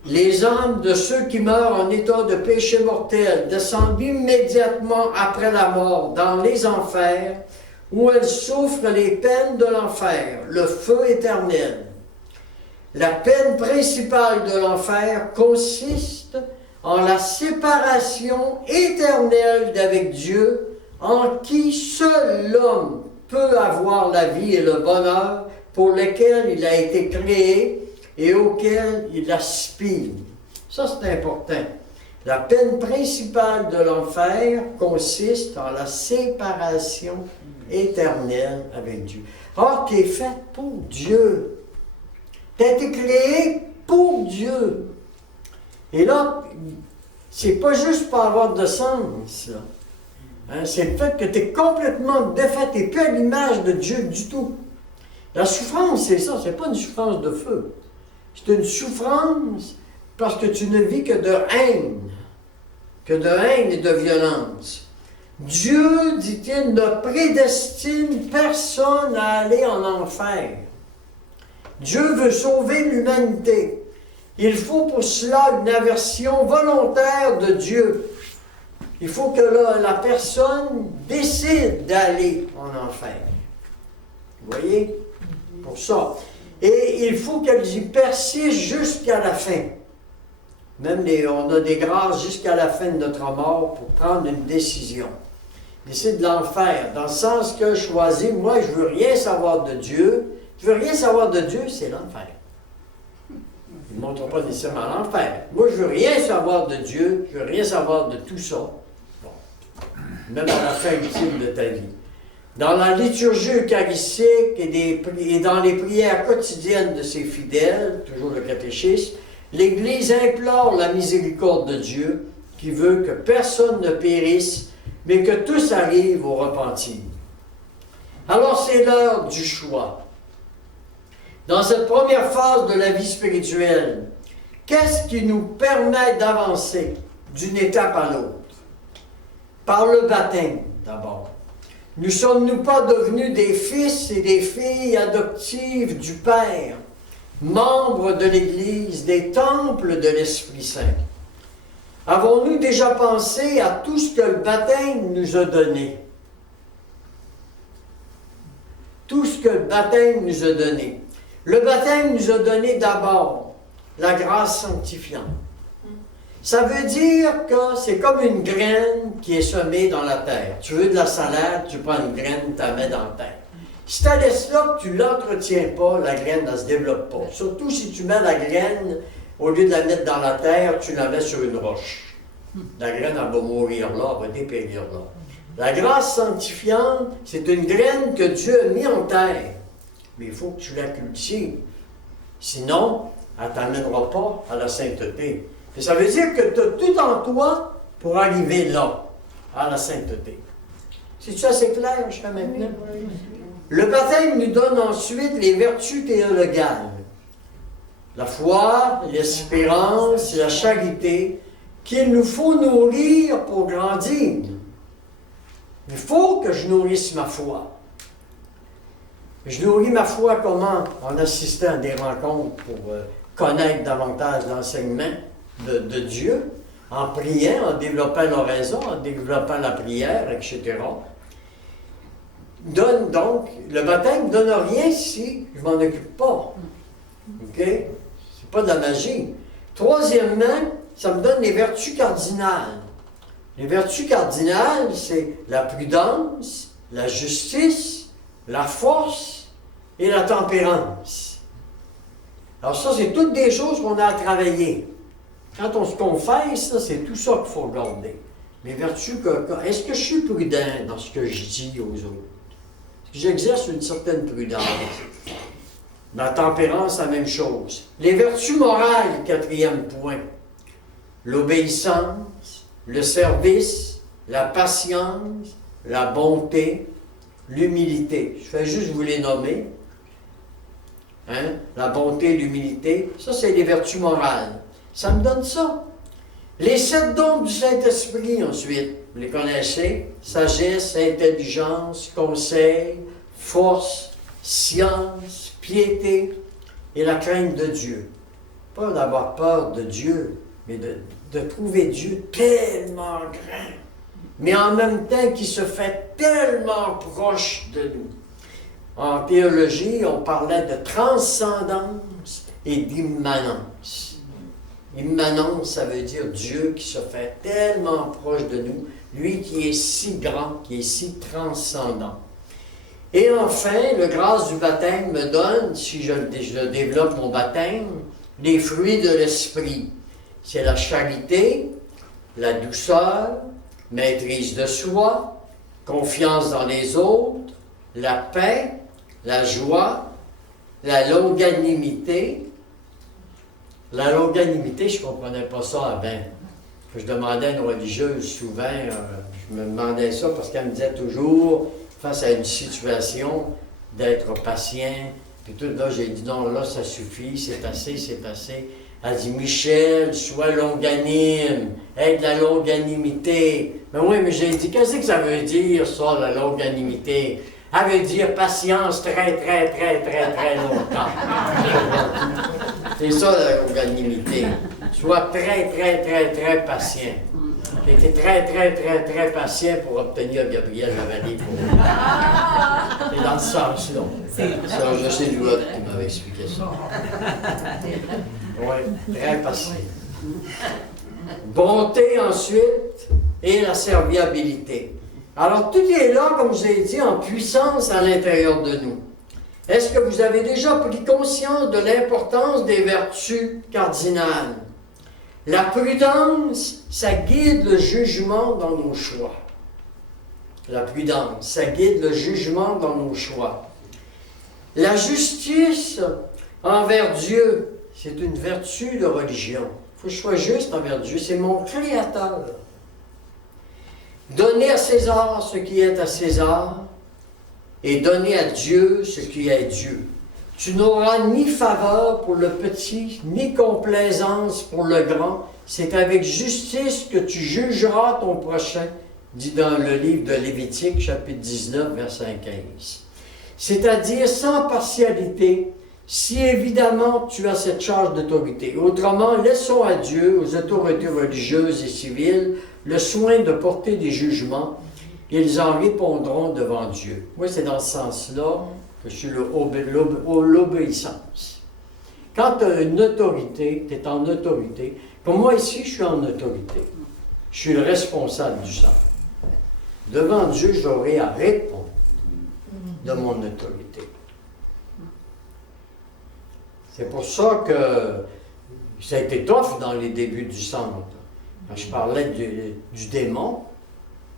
Les âmes de ceux qui meurent en état de péché mortel descendent immédiatement après la mort dans les enfers, où elles souffrent les peines de l'enfer, le feu éternel. La peine principale de l'enfer consiste en la séparation éternelle d'avec Dieu, en qui seul l'homme peut avoir la vie et le bonheur pour lesquels il a été créé et auquel il aspire. Ça, c'est important. La peine principale de l'enfer consiste en la séparation éternelle avec Dieu. Or, tu es fait pour Dieu. Tu as été créé pour Dieu. Et là, c'est pas juste pour avoir de sens, là. Hein, c'est le fait que tu es complètement défait, tu n'es plus à l'image de Dieu du tout. La souffrance, c'est ça, c'est pas une souffrance de feu. C'est une souffrance parce que tu ne vis que de haine et de violence. Dieu, dit-il, ne prédestine personne à aller en enfer. Dieu veut sauver l'humanité. Il faut pour cela une aversion volontaire de Dieu. Il faut que la personne décide d'aller en enfer. Vous voyez? Pour ça. Et il faut qu'elle y persiste jusqu'à la fin. Même on a des grâces jusqu'à la fin de notre mort pour prendre une décision. Et c'est de l'enfer, dans le sens que je choisis, moi, je ne veux rien savoir de Dieu. Je ne veux rien savoir de Dieu, c'est l'enfer. Il ne montre pas nécessairement l'enfer. Moi, je ne veux rien savoir de Dieu, je ne veux rien savoir de tout ça. Bon. Même à la fin ultime de ta vie. Dans la liturgie eucharistique et dans les prières quotidiennes de ses fidèles, toujours le catéchisme, l'Église implore la miséricorde de Dieu qui veut que personne ne périsse, mais que tous arrivent au repentir. Alors c'est l'heure du choix. Dans cette première phase de la vie spirituelle, qu'est-ce qui nous permet d'avancer d'une étape à l'autre? Par le baptême, d'abord. Ne sommes-nous pas devenus des fils et des filles adoptives du Père, membres de l'Église, des temples de l'Esprit Saint? Avons-nous déjà pensé à tout ce que le baptême nous a donné? Tout ce que le baptême nous a donné. Le baptême nous a donné d'abord la grâce sanctifiante. Ça veut dire que c'est comme une graine qui est semée dans la terre. Tu veux de la salade, tu prends une graine, tu la mets dans la terre. Si tu la laisses là, que tu ne l'entretiens pas, la graine ne se développe pas. Surtout si tu mets la graine, au lieu de la mettre dans la terre, tu la mets sur une roche. La graine, elle va mourir là, elle va dépérir là. La grâce sanctifiante, c'est une graine que Dieu a mis en terre. Mais il faut que tu la cultives. Sinon, elle ne t'amènera pas à la sainteté. Et ça veut dire que tu as tout en toi pour arriver là, à la sainteté. C'est-tu assez clair jusqu'à maintenant? Le baptême nous donne ensuite les vertus théologales. La foi, l'espérance, la charité, qu'il nous faut nourrir pour grandir. Il faut que je nourrisse ma foi. Je nourris ma foi comment? En assistant à des rencontres pour connaître davantage l'enseignement de Dieu, en priant, en développant l'oraison, en développant la prière, etc. Donc, le baptême ne donne rien si je ne m'en occupe pas. OK? C'est pas de la magie. Troisièmement, ça me donne les vertus cardinales. Les vertus cardinales, c'est la prudence, la justice, la force et la tempérance. Alors ça, c'est toutes des choses qu'on a à travailler. Quand on se confesse, c'est tout ça qu'il faut regarder. Les vertus, est-ce que je suis prudent dans ce que je dis aux autres? Est-ce que j'exerce une certaine prudence? La tempérance, la même chose. Les vertus morales, quatrième point. L'obéissance, le service, la patience, la bonté, l'humilité. Je fais juste vous les nommer. Hein? La bonté, l'humilité, ça c'est les vertus morales. Ça me donne ça. Les 7 dons du Saint-Esprit ensuite, vous les connaissez? Sagesse, intelligence, conseil, force, science, piété et la crainte de Dieu. Pas d'avoir peur de Dieu, mais de trouver Dieu tellement grand, mais en même temps qui se fait tellement proche de nous. En théologie, on parlait de transcendance et d'immanence. Immanence, ça veut dire Dieu qui se fait tellement proche de nous, lui qui est si grand, qui est si transcendant. Et enfin, le grâce du baptême me donne, si je développe mon baptême, les fruits de l'esprit. C'est la charité, la douceur, maîtrise de soi, confiance dans les autres, la paix, la joie, la longanimité. La longanimité, je ne comprenais pas ça avant. Je demandais à une religieuse souvent, je me demandais ça parce qu'elle me disait toujours, face à une situation, d'être patient. Puis tout là, j'ai dit non, là, ça suffit, c'est assez, c'est assez. Elle dit, Michel, sois longanime, aie de la longanimité. Mais oui, mais j'ai dit, qu'est-ce que ça veut dire, ça, la longanimité? Elle veut dire patience très, très, très, très, très longtemps. C'est ça, la longanimité. Sois très, très, très, très patient. J'ai été très, très, très, très patient pour obtenir Gabriel Lavallée. C'est dans ce sens-là. C'est je sais d'où qui m'avait expliqué ça. Oui, très patient. Bonté ensuite et la serviabilité. Alors tout est là, comme je vous ai dit, en puissance à l'intérieur de nous. Est-ce que vous avez déjà pris conscience de l'importance des vertus cardinales? La prudence, ça guide le jugement dans nos choix. La prudence, ça guide le jugement dans nos choix. La justice envers Dieu, c'est une vertu de religion. Il faut que je sois juste envers Dieu, c'est mon Créateur. Donner à César ce qui est à César et donner à Dieu ce qui est Dieu. Tu n'auras ni faveur pour le petit, ni complaisance pour le grand. C'est avec justice que tu jugeras ton prochain, dit dans le livre de Lévitique, chapitre 19, verset 15. C'est-à-dire sans partialité, si évidemment tu as cette charge d'autorité. Autrement, laissons à Dieu, aux autorités religieuses et civiles, le soin de porter des jugements. Ils en répondront devant Dieu. Moi, c'est dans ce sens-là que je suis l'obéissance. Quand tu as une autorité, tu es en autorité. Pour moi, ici, je suis en autorité. Je suis le responsable du centre. Devant Dieu, j'aurai à répondre de mon autorité. C'est pour ça que ça a été tough dans les débuts du centre. Quand je parlais du démon,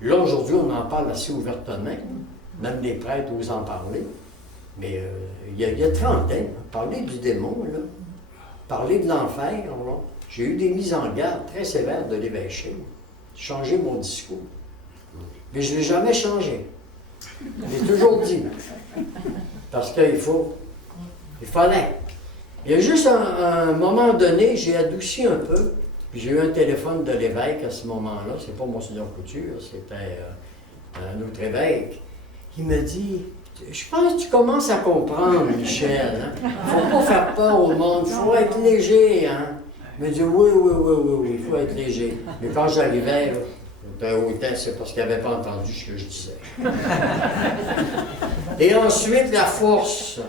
là, aujourd'hui, on en parle assez ouvertement. Même les prêtres osent en parler. Mais il y a 30 ans, parler du démon, là, parler de l'enfer, là, j'ai eu des mises en garde très sévères de l'évêché. J'ai changé mon discours. Mais je ne l'ai jamais changé. Je l'ai toujours dit. Parce qu'il fallait. Il y a juste un moment donné, j'ai adouci un peu. Puis j'ai eu un téléphone de l'évêque à ce moment-là. C'est pas Monseigneur Couture, c'était un autre évêque. Il me dit, je pense que tu commences à comprendre, Michel. Il ne faut pas faire peur au monde, il faut être léger. Hein? Il me dit, oui, il faut être léger. Mais quand j'arrivais, là, c'est parce qu'il n'avait pas entendu ce que je disais. Et ensuite, la force.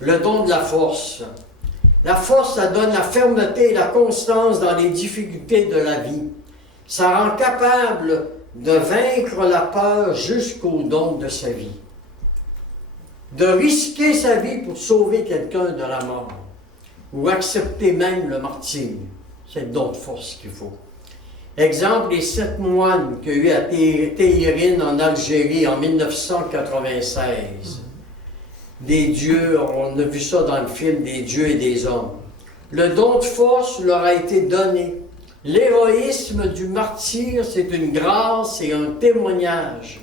Le don de la force. La force, ça donne la fermeté et la constance dans les difficultés de la vie. Ça rend capable de vaincre la peur jusqu'au don de sa vie. De risquer sa vie pour sauver quelqu'un de la mort. Ou accepter même le martyre. C'est le don de force qu'il faut. Exemple, les 7 moines qu'il y a eu à Téhéran en Algérie en 1996. Des dieux, on a vu ça dans le film des dieux et des hommes. Le don de force leur a été donné. L'héroïsme du martyr, c'est une grâce et un témoignage.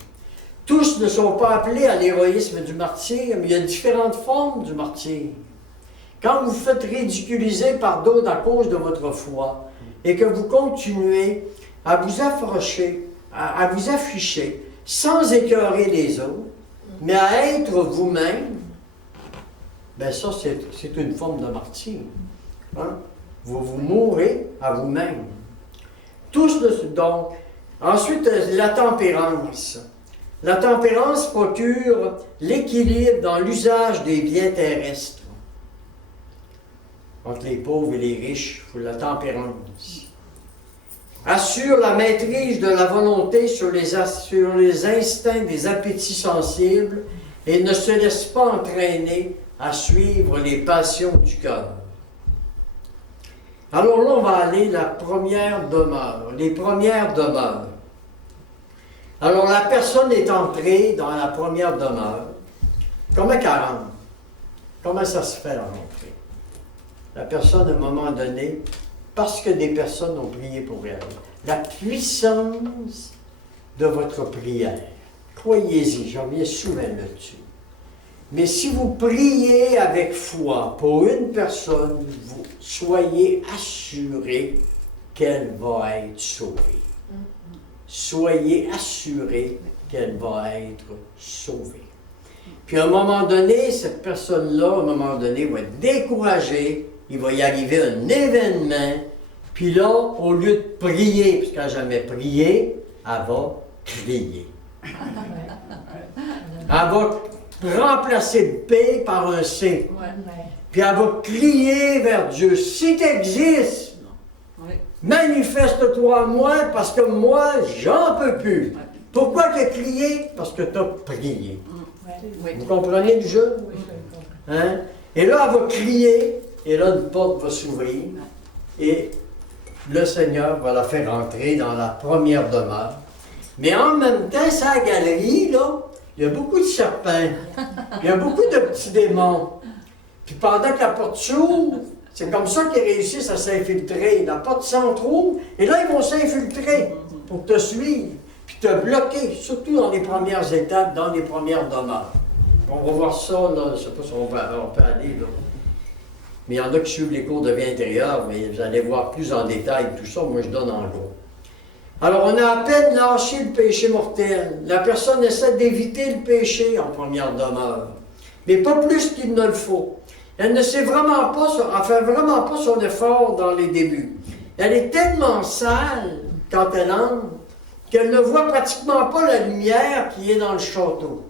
Tous ne sont pas appelés à l'héroïsme du martyr, mais il y a différentes formes du martyr. Quand vous faites ridiculiser par d'autres à cause de votre foi, et que vous continuez à vous afficher, sans écœurer les autres, mais à être vous-même, bien ça, c'est une forme de martyr. Hein? Vous mourrez à vous-même. Donc, ensuite, la tempérance. La tempérance procure l'équilibre dans l'usage des biens terrestres. Entre les pauvres et les riches, il faut la tempérance. Assure la maîtrise de la volonté sur les instincts des appétits sensibles et ne se laisse pas entraîner à suivre les passions du cœur. Alors là, on va aller la première demeure, les premières demeures. Alors la personne est entrée dans la première demeure. Comment qu'elle rentre? Comment ça se fait la rentrée? La personne, à un moment donné, parce que des personnes ont prié pour elle. La puissance de votre prière. Croyez-y, j'en reviens souvent là-dessus. Mais si vous priez avec foi pour une personne, vous soyez assurés qu'elle va être sauvée. Soyez assurés qu'elle va être sauvée. Puis à un moment donné, cette personne-là, à un moment donné, va être découragée. Il va y arriver un événement. Puis là, au lieu de prier, parce qu'elle n'a jamais prié, elle va crier. Elle va remplacer le P par un C. Puis elle va crier vers Dieu. Si tu existes, manifeste-toi à moi parce que moi, j'en peux plus. Pourquoi tu as crié? Parce que tu as prié. Vous comprenez le jeu? Hein? Et là, elle va crier, et là, une porte va s'ouvrir, et le Seigneur va la faire entrer dans la première demeure. Mais en même temps, sa galerie, là, il y a beaucoup de serpents, il y a beaucoup de petits démons. Puis pendant que la porte s'ouvre, c'est comme ça qu'ils réussissent à s'infiltrer. La porte s'entrouvre, et là, ils vont s'infiltrer pour te suivre, puis te bloquer, surtout dans les premières étapes, dans les premières demeures. On va voir ça, là, je ne sais pas si on peut aller, là. Mais il y en a qui suivent les cours de vie intérieure, mais vous allez voir plus en détail tout ça, moi je donne en gros. Alors, on a à peine lâché le péché mortel. La personne essaie d'éviter le péché en première demeure, mais pas plus qu'il ne le faut. Elle ne sait vraiment pas, elle fait vraiment pas son effort dans les débuts. Elle est tellement sale quand elle entre qu'elle ne voit pratiquement pas la lumière qui est dans le château.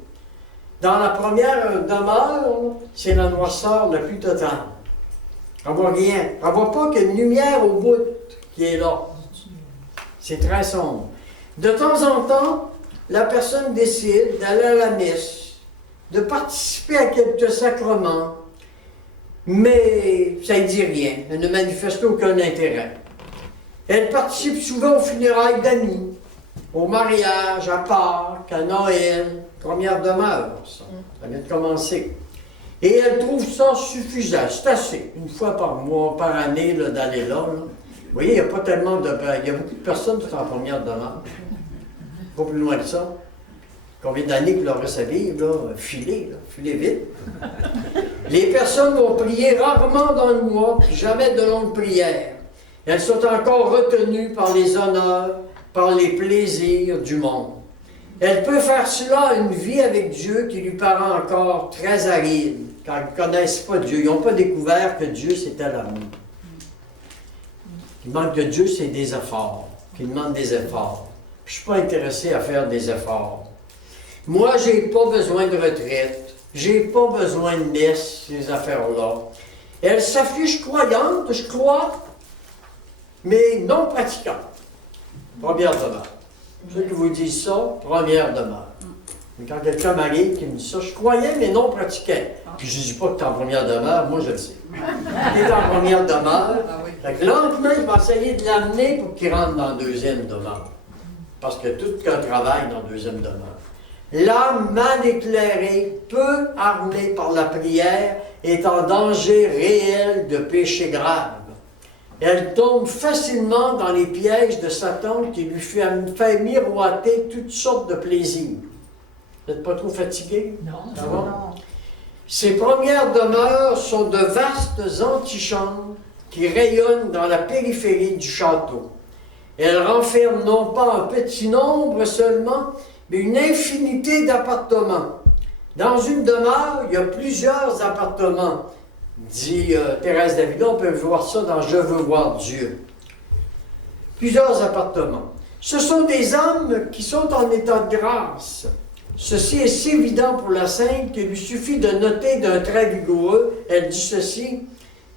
Dans la première demeure, c'est la noirceur la plus totale. Elle ne voit rien. Elle ne voit pas qu'il y a une lumière au bout qui est là. C'est très sombre. De temps en temps, la personne décide d'aller à la messe, de participer à quelques sacrements, mais ça ne dit rien. Elle ne manifeste aucun intérêt. Elle participe souvent aux funérailles d'amis, au mariage, à Pâques, à Noël, première demeure. Ça vient de commencer. Et elle trouve ça suffisant, c'est assez, une fois par mois, par année, d'aller là. Vous voyez, il n'y a pas tellement de... Il y a beaucoup de personnes qui sont en première demeure. Pas plus loin que ça. Combien d'années qu'il leur reste à vivre, là? Filer vite. Les personnes vont prier rarement dans le mois, puis jamais de longues prières. Elles sont encore retenues par les honneurs, par les plaisirs du monde. Elle peut faire cela une vie avec Dieu qui lui paraît encore très aride, car ils ne connaissent pas Dieu. Ils n'ont pas découvert que Dieu, c'était l'amour. Ce qui manque de Dieu, c'est des efforts, qui demande des efforts. Je ne suis pas intéressé à faire des efforts. Moi, je n'ai pas besoin de retraite. Je n'ai pas besoin de messe, ces affaires-là. Elle s'affiche croyante, je crois, mais non pratiquante. Première demeure. Ceux qui vous disent ça, première demeure. Mais quand quelqu'un m'arrive qui me dit ça, je croyais, mais non pratiquais. Puis je ne dis pas que tu es en première demeure, moi je le sais. Tu es en première demeure. Fait que lentement, il va essayer de l'amener pour qu'il rentre dans la deuxième demeure. Parce que tout qu'un travail dans la deuxième demeure. L'âme mal éclairée, peu armée par la prière, est en danger réel de péché grave. Elle tombe facilement dans les pièges de Satan qui lui fait miroiter toutes sortes de plaisirs. Vous n'êtes pas trop fatigué? Non. Ça va? Ces premières demeures sont de vastes antichambres qui rayonnent dans la périphérie du château. Elles renferment non pas un petit nombre seulement, mais une infinité d'appartements. Dans une demeure, il y a plusieurs appartements. Dit Thérèse d'Avila, on peut voir ça dans Je veux voir Dieu. Plusieurs appartements. Ce sont des âmes qui sont en état de grâce. Ceci est si évident pour la sainte qu'il lui suffit de noter d'un trait vigoureux. Elle dit ceci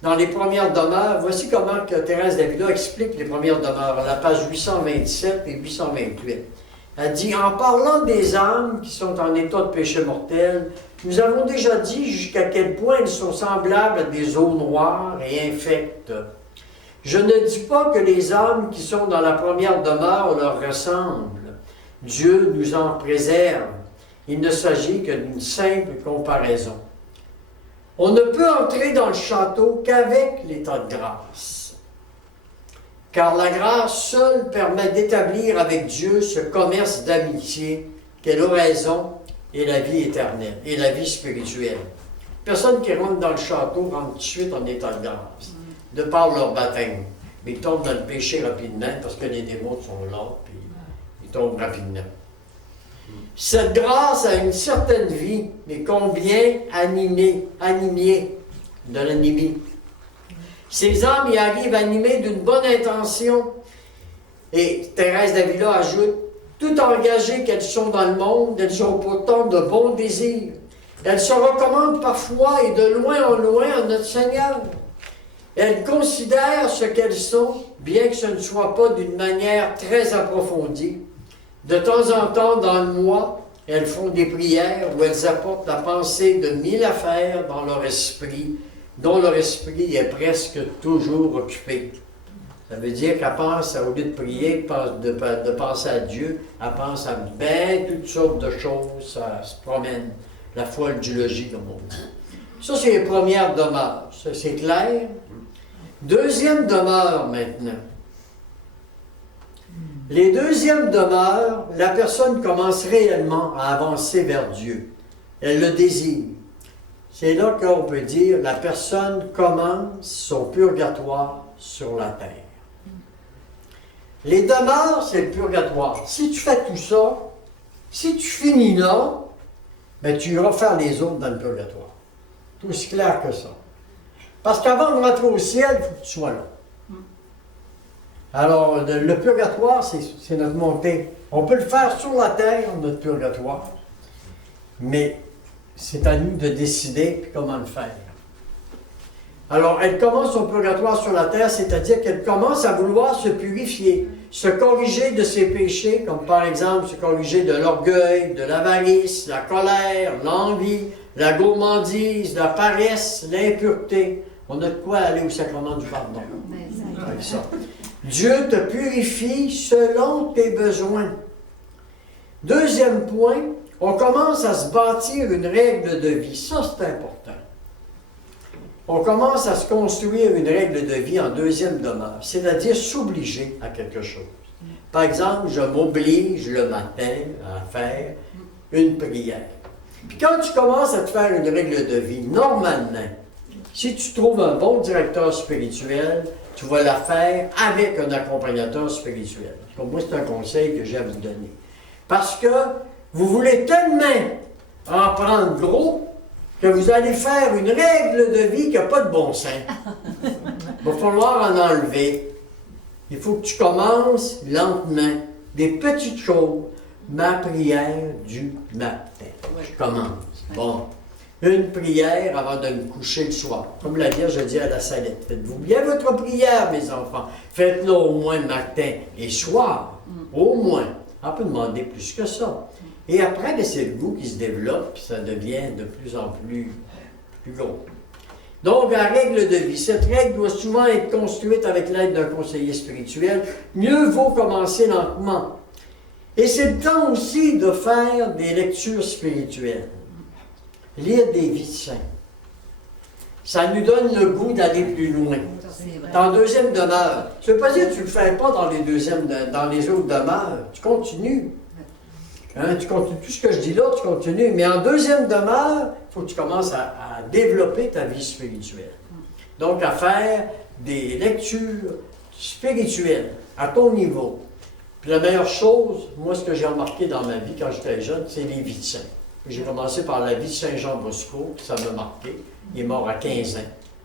dans les premières demeures. Voici comment que Thérèse d'Avila explique les premières demeures, à la page 827 et 828. Elle dit, en parlant des âmes qui sont en état de péché mortel, nous avons déjà dit jusqu'à quel point elles sont semblables à des eaux noires et infectes. Je ne dis pas que les âmes qui sont dans la première demeure leur ressemblent. Dieu nous en préserve. Il ne s'agit que d'une simple comparaison. On ne peut entrer dans le château qu'avec l'état de grâce. Car la grâce seule permet d'établir avec Dieu ce commerce d'amitié qu'est l'oraison et la vie éternelle, et la vie spirituelle. Personne qui rentre dans le château rentre tout de suite en état de grâce, de par leur baptême. Mais ils tombent dans le péché rapidement parce que les démons sont là, puis ils tombent rapidement. Cette grâce a une certaine vie, mais combien animée de l'animer. Ces âmes y arrivent animées d'une bonne intention. Et Thérèse d'Avila ajoute, tout engagées qu'elles sont dans le monde, elles ont pourtant de bons désirs. Elles se recommandent parfois et de loin en loin à notre Seigneur. Elles considèrent ce qu'elles sont, bien que ce ne soit pas d'une manière très approfondie. De temps en temps, dans le mois, elles font des prières où elles apportent la pensée de 1000 affaires dans leur esprit, dont leur esprit est presque toujours occupé. Ça veut dire qu'elle pense, au lieu de prier, de penser à Dieu, elle pense à bien toutes sortes de choses, ça se promène, la folle du logis, comme on dit. Ça, c'est les premières demeures, ça c'est clair. Deuxième demeure maintenant. Les deuxièmes demeures, la personne commence réellement à avancer vers Dieu. Elle le désire. C'est là qu'on peut dire la personne commence son purgatoire sur la terre. Les demeures, c'est le purgatoire. Si tu fais tout ça, si tu finis là, ben tu iras faire les autres dans le purgatoire. C'est aussi clair que ça. Parce qu'avant de rentrer au ciel, il faut que tu sois là. Alors, le purgatoire, c'est notre montée. On peut le faire sur la terre, notre purgatoire, mais c'est à nous de décider comment le faire. Alors, elle commence son purgatoire sur la terre, c'est-à-dire qu'elle commence à vouloir se purifier, se corriger de ses péchés, comme par exemple se corriger de l'orgueil, de l'avarice, la colère, l'envie, la gourmandise, la paresse, l'impureté. On a de quoi aller au sacrement du pardon. Avec ça. Dieu te purifie selon tes besoins. Deuxième point, on commence à se bâtir une règle de vie. Ça, c'est important. On commence à se construire une règle de vie en deuxième demeure, c'est-à-dire s'obliger à quelque chose. Par exemple, je m'oblige le matin à faire une prière. Puis quand tu commences à te faire une règle de vie, normalement, si tu trouves un bon directeur spirituel, tu vas la faire avec un accompagnateur spirituel. Comme moi, c'est un conseil que j'ai à vous donner. Parce que vous voulez tellement en prendre gros que vous allez faire une règle de vie qui n'a pas de bon sens. Il va falloir en enlever. Il faut que tu commences lentement, des petites choses. Ma prière du matin. Je commence. Bon. Une prière avant de me coucher le soir. Comme la Vierge dit à la Salette. Faites-vous bien votre prière, mes enfants. Faites-le au moins matin et soir. Au moins. On peut demander plus que ça. Et après, c'est le goût qui se développe, puis ça devient de plus en plus gros. Donc, la règle de vie. Cette règle doit souvent être construite avec l'aide d'un conseiller spirituel. Mieux vaut commencer lentement. Et c'est le temps aussi de faire des lectures spirituelles. Lire des vies de saints. Ça nous donne le goût d'aller plus loin. En deuxième demeure. Ça ne veut pas dire que tu ne le fais pas dans les autres demeures. Tu continues. Hein, tu continues. Tout ce que je dis là, tu continues. Mais en deuxième demeure, il faut que tu commences à développer ta vie spirituelle. Donc, à faire des lectures spirituelles à ton niveau. Puis la meilleure chose, moi, ce que j'ai remarqué dans ma vie quand j'étais jeune, c'est les vies de saints. J'ai commencé par la vie de Saint Jean Bosco, ça m'a marqué. Il est mort à 15 ans.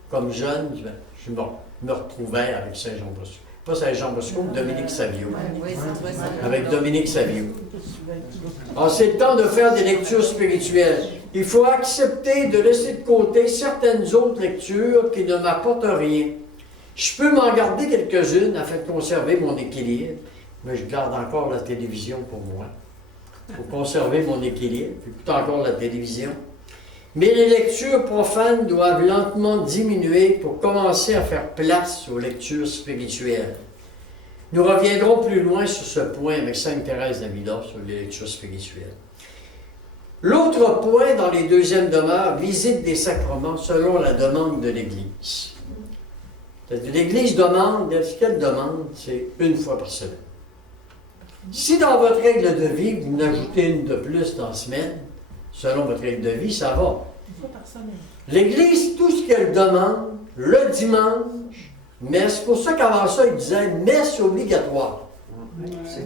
Comme jeune, je me retrouvais avec Saint Jean Bosco. Pas Saint Jean Bosco, mais Dominique Savio. Avec Dominique Savio. Alors, c'est le temps de faire des lectures spirituelles. Il faut accepter de laisser de côté certaines autres lectures qui ne m'apportent rien. Je peux m'en garder quelques-unes afin de conserver mon équilibre, mais je garde encore la télévision pour moi. Pour conserver mon équilibre, j'écoute encore la télévision. Mais les lectures profanes doivent lentement diminuer pour commencer à faire place aux lectures spirituelles. Nous reviendrons plus loin sur ce point avec Sainte Thérèse d'Avila sur les lectures spirituelles. L'autre point dans les deuxièmes demeures, visite des sacrements selon la demande de l'Église. L'Église demande, ce qu'elle demande, c'est une fois par semaine. Si dans votre règle de vie, vous en ajoutez une de plus dans la semaine, selon votre règle de vie, ça va. L'Église, tout ce qu'elle demande, le dimanche, messe, c'est pour ça qu'avant ça, il disait messe obligatoire.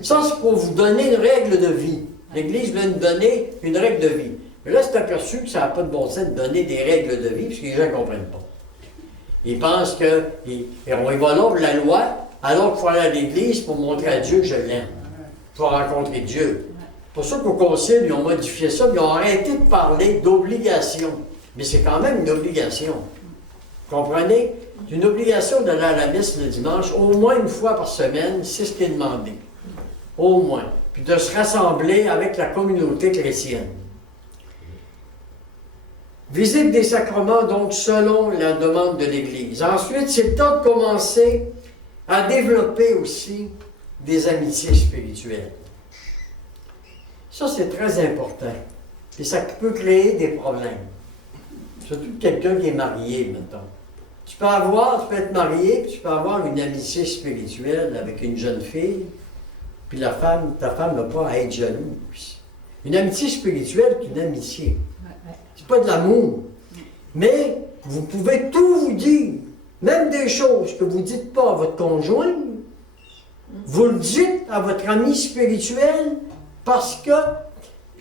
Ça, c'est pour vous donner une règle de vie. L'Église veut nous donner une règle de vie. Mais là, c'est aperçu que ça n'a pas de bon sens de donner des règles de vie, parce que les gens ne comprennent pas. Ils pensent qu'on va là la loi, alors qu'il faut aller à l'Église pour montrer à Dieu que je l'aime. Pour rencontrer Dieu. C'est pour ça qu'au Concile, ils ont modifié ça, ils ont arrêté de parler d'obligation. Mais c'est quand même une obligation. Vous comprenez? C'est une obligation d'aller à la messe le dimanche, au moins une fois par semaine, c'est ce qui est demandé. Au moins. Puis de se rassembler avec la communauté chrétienne. Visite des sacrements, donc, selon la demande de l'Église. Ensuite, c'est le temps de commencer à développer aussi des amitiés spirituelles. Ça, c'est très important. Et ça peut créer des problèmes. Surtout quelqu'un qui est marié, mettons. Tu peux être marié, puis tu peux avoir une amitié spirituelle avec une jeune fille, puis ta femme n'a pas à être jalouse. Une amitié spirituelle, c'est une amitié. C'est pas de l'amour. Mais vous pouvez tout vous dire, même des choses que vous ne dites pas à votre conjoint, vous le dites à votre ami spirituel parce que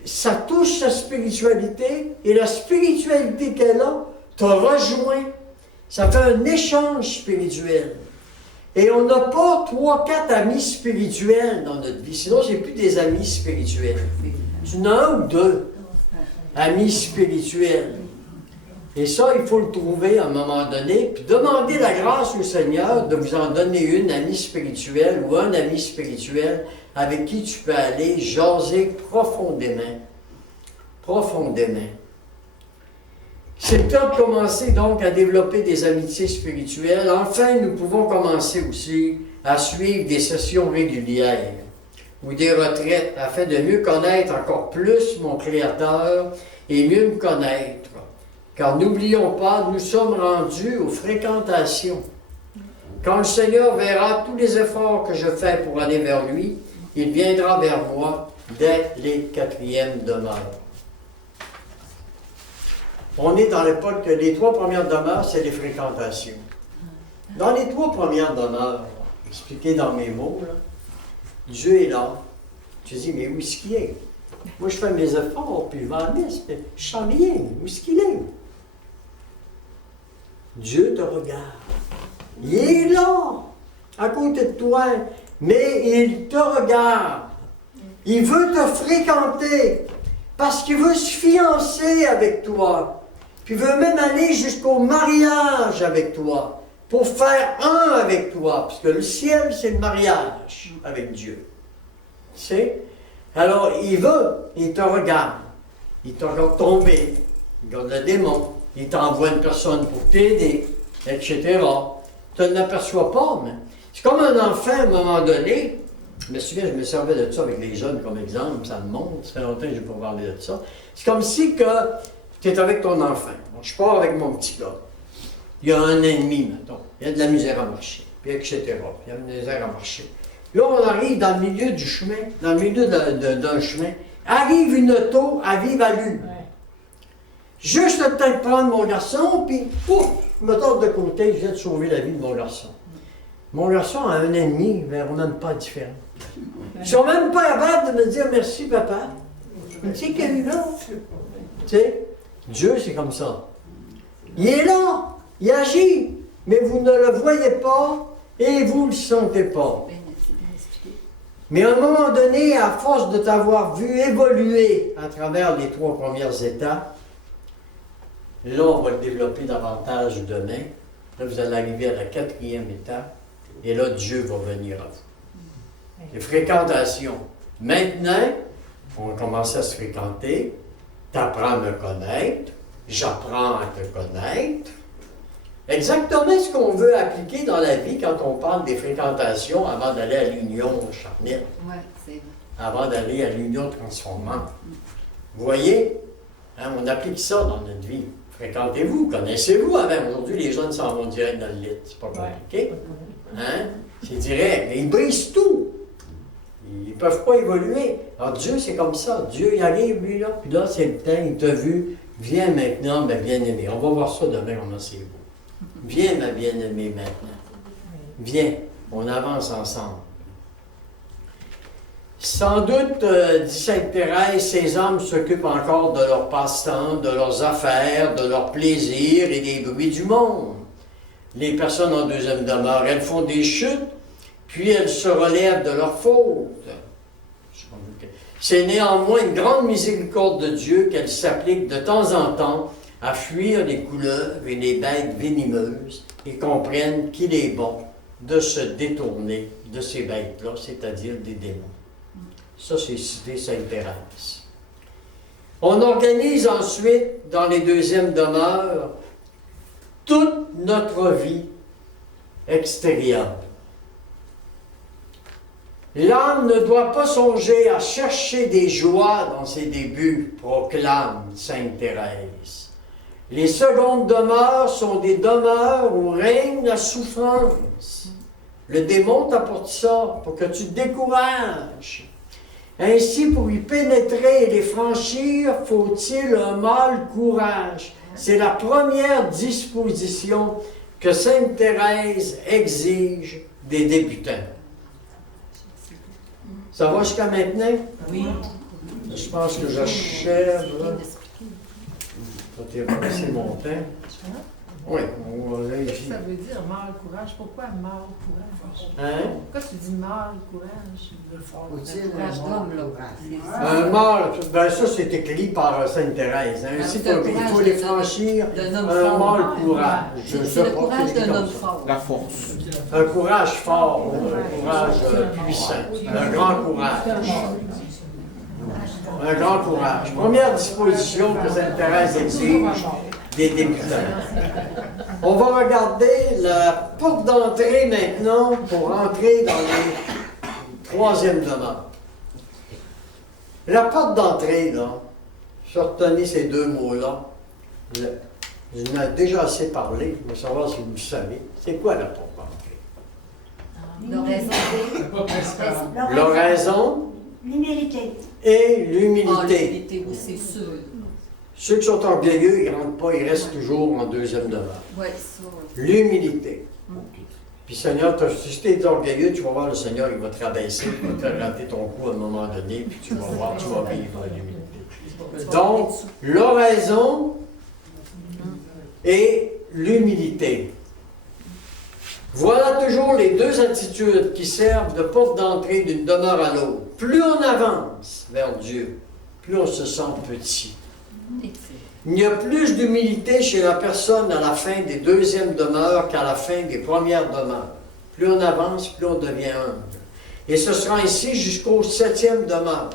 ça touche sa spiritualité et la spiritualité qu'elle a te rejoint. Ça fait un échange spirituel. Et on n'a pas 3, 4 amis spirituels dans notre vie. Sinon, c'est plus des amis spirituels. Tu en as 1 ou 2 amis spirituels. Et ça, il faut le trouver à un moment donné, puis demander la grâce au Seigneur de vous en donner une amie spirituelle ou un ami spirituel avec qui tu peux aller jaser profondément. Profondément. C'est le temps de commencer donc à développer des amitiés spirituelles. Enfin, nous pouvons commencer aussi à suivre des sessions régulières ou des retraites afin de mieux connaître encore plus mon Créateur et mieux me connaître. Car n'oublions pas, nous sommes rendus aux fréquentations. Quand le Seigneur verra tous les efforts que je fais pour aller vers lui, il viendra vers moi dès les 4e demeures. On est dans l'époque que les 3 premières demeures, c'est les fréquentations. Dans les 3 premières demeures, expliqué dans mes mots, là, Dieu est là. Tu dis, mais où est-ce qu'il est? Moi, je fais mes efforts, puis je vais à la messe, puis je sens rien. Où est-ce qu'il est? Dieu te regarde. Il est là, à côté de toi, mais il te regarde. Il veut te fréquenter, parce qu'il veut se fiancer avec toi. Puis il veut même aller jusqu'au mariage avec toi, pour faire un avec toi, parce que le ciel, c'est le mariage avec Dieu. Tu sais? Alors, il te regarde. Il te regarde tomber, il regarde le démon, il t'envoie une personne pour t'aider, etc. Tu ne l'aperçois pas, mais c'est comme un enfant à un moment donné. Je me souviens, je me servais de ça avec les jeunes comme exemple, ça me montre, ça fait longtemps que je n'ai pas parlé de ça. C'est comme si que tu es avec ton enfant. Bon, je pars avec mon petit gars. Il y a un ennemi, mettons. Il y a de la misère à marcher, puis etc. Il y a de la misère à marcher. Là, on arrive dans le milieu du chemin, dans le milieu d'un chemin. Arrive une auto à vive allure. Juste le temps de prendre mon garçon, puis pouf, je me tourne de côté, je viens de sauver la vie de mon garçon. Mon garçon a un ennemi, ils ne verront même pas différent. Ils ne sont même pas capables de me dire merci, papa. Tu sais qu'il est là. Tu sais, Dieu, c'est comme ça. Il est là, il agit, mais vous ne le voyez pas et vous ne le sentez pas. Mais à un moment donné, à force de t'avoir vu évoluer à travers les 3 premières étapes, là, on va le développer davantage demain. Là, vous allez arriver à la 4e étape. Et là, Dieu va venir à vous. Les fréquentations. Maintenant, on commence à se fréquenter. Tu apprends à me connaître. J'apprends à te connaître. Exactement ce qu'on veut appliquer dans la vie quand on parle des fréquentations avant d'aller à l'union charnelle. Oui, c'est vrai. Avant d'aller à l'union transformante. Vous voyez, hein, on applique ça dans notre vie. Fréquentez-vous, connaissez-vous avant. Aujourd'hui, les jeunes s'en vont direct dans le lit. C'est pas compliqué. Hein? C'est direct. Mais ils brisent tout. Ils ne peuvent pas évoluer. Alors Dieu, c'est comme ça. Dieu, il arrive, lui, là. Puis là, c'est le temps, il t'a vu. Viens maintenant, ma bien-aimée. On va voir ça demain, comment c'est beau. Viens, ma bien-aimée, maintenant. Viens. On avance ensemble. Sans doute, dit Sainte Thérèse, ces âmes s'occupent encore de leur passe-temps, de leurs affaires, de leurs plaisirs et des bruits du monde. Les personnes en 2e demeure, elles font des chutes, puis elles se relèvent de leurs fautes. C'est néanmoins une grande miséricorde de Dieu qu'elles s'appliquent de temps en temps à fuir les couleuvres et les bêtes venimeuses et comprennent qu'il est bon de se détourner de ces bêtes-là, c'est-à-dire des démons. Ça, c'est cité Sainte Thérèse. On organise ensuite, dans les 2e demeures, toute notre vie extérieure. L'âme ne doit pas songer à chercher des joies dans ses débuts, proclame Sainte Thérèse. Les secondes demeures sont des demeures où règne la souffrance. Le démon t'apporte ça pour que tu te décourages. Ainsi, pour y pénétrer et les franchir, faut-il un mâle courage. C'est la première disposition que Sainte Thérèse exige des débutants. Ça va jusqu'à maintenant? Oui. Je pense que j'achève. Je vais passer mon temps. Oui, on va là ici. Ça veut dire mâle courage. Pourquoi mâle courage? Hein? Pourquoi tu dis mâle courage? Faut-il courage d'homme, là? Un mâle, ben ça c'est écrit par Sainte Thérèse. Hein. Ici, il faut les franchir. Un mâle courage. C'est le courage d'un homme fort. La force. Un courage fort, un courage puissant, un grand courage. Un grand courage. Première disposition que Sainte Thérèse exige des débutants. On va regarder la porte d'entrée maintenant pour entrer dans les troisième demeures. La porte d'entrée, là, je retenez ces deux mots-là. Je n'en ai déjà assez parlé, je veux savoir si vous le savez. C'est quoi la porte d'entrée? L'oraison. L'oraison L'humilité. et Ah, l'humilité. l'humilité, oui, c'est sûr. Ceux qui sont orgueilleux, ils ne rentrent pas, ils restent toujours en deuxième demeure. Oui, ça. L'humilité. Puis Seigneur, si tu es orgueilleux, tu vas voir le Seigneur, il va te rabaisser, il va te faire rater ton cou à un moment donné, puis tu vas voir, tu vas vivre l'humilité. Donc, l'oraison et l'humilité. Voilà toujours les deux attitudes qui servent de porte d'entrée d'une demeure à l'autre. Plus on avance vers Dieu, plus on se sent petit. Il y a plus d'humilité chez la personne à la fin des deuxièmes demeures qu'à la fin des premières demeures. Plus on avance, plus on devient humble. Et ce sera ainsi jusqu'au septième demeure.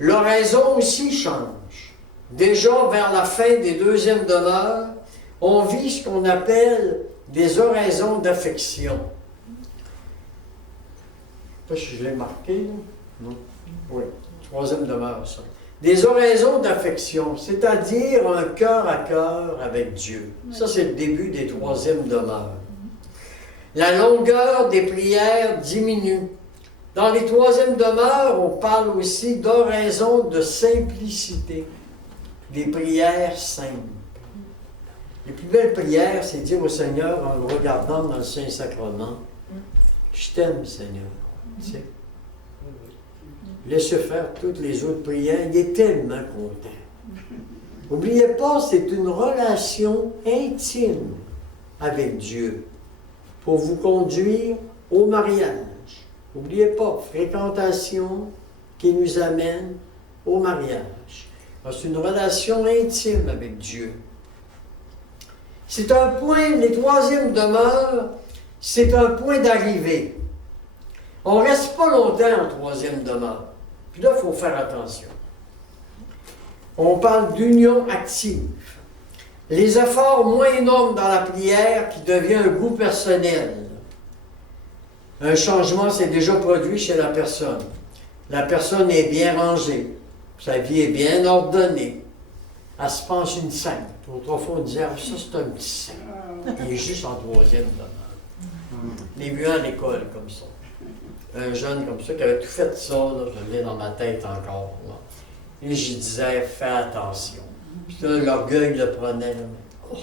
L'oraison aussi change. Déjà vers la fin des deuxièmes demeures, on vit ce qu'on appelle des oraisons d'affection. Je ne sais pas si je l'ai marqué, là. Non? Oui, troisième demeure, ça. Des oraisons d'affection, c'est-à-dire un cœur à cœur avec Dieu. Ça, c'est le début des troisièmes demeures. La longueur des prières diminue. Dans les troisièmes demeures, on parle aussi d'oraisons de simplicité. Des prières simples. Les plus belles prières, c'est dire au Seigneur, en le regardant dans le Saint-Sacrement, « Je t'aime, Seigneur. » Tu sais. Laisse faire toutes les autres prières. Il est tellement content. N'oubliez pas, c'est une relation intime avec Dieu pour vous conduire au mariage. N'oubliez pas, fréquentation qui nous amène au mariage. C'est une relation intime avec Dieu. C'est un point, les troisièmes demeures, c'est un point d'arrivée. On ne reste pas longtemps en troisième demeure. Puis là, il faut faire attention. On parle d'union active. Les efforts moins énormes dans la prière qui devient un goût personnel. Un changement s'est déjà produit chez la personne. La personne est bien rangée. Sa vie est bien ordonnée. Elle se pense une sainte. Autrefois, on disait, ah, ça c'est un petit saint. Il est juste en troisième demeure. Les vu à l'école comme ça. Un jeune comme ça qui avait tout fait ça, là, je l'ai dans ma tête encore. Là. Et je disais, fais attention. Puis là, l'orgueil le prenait. Là, oh.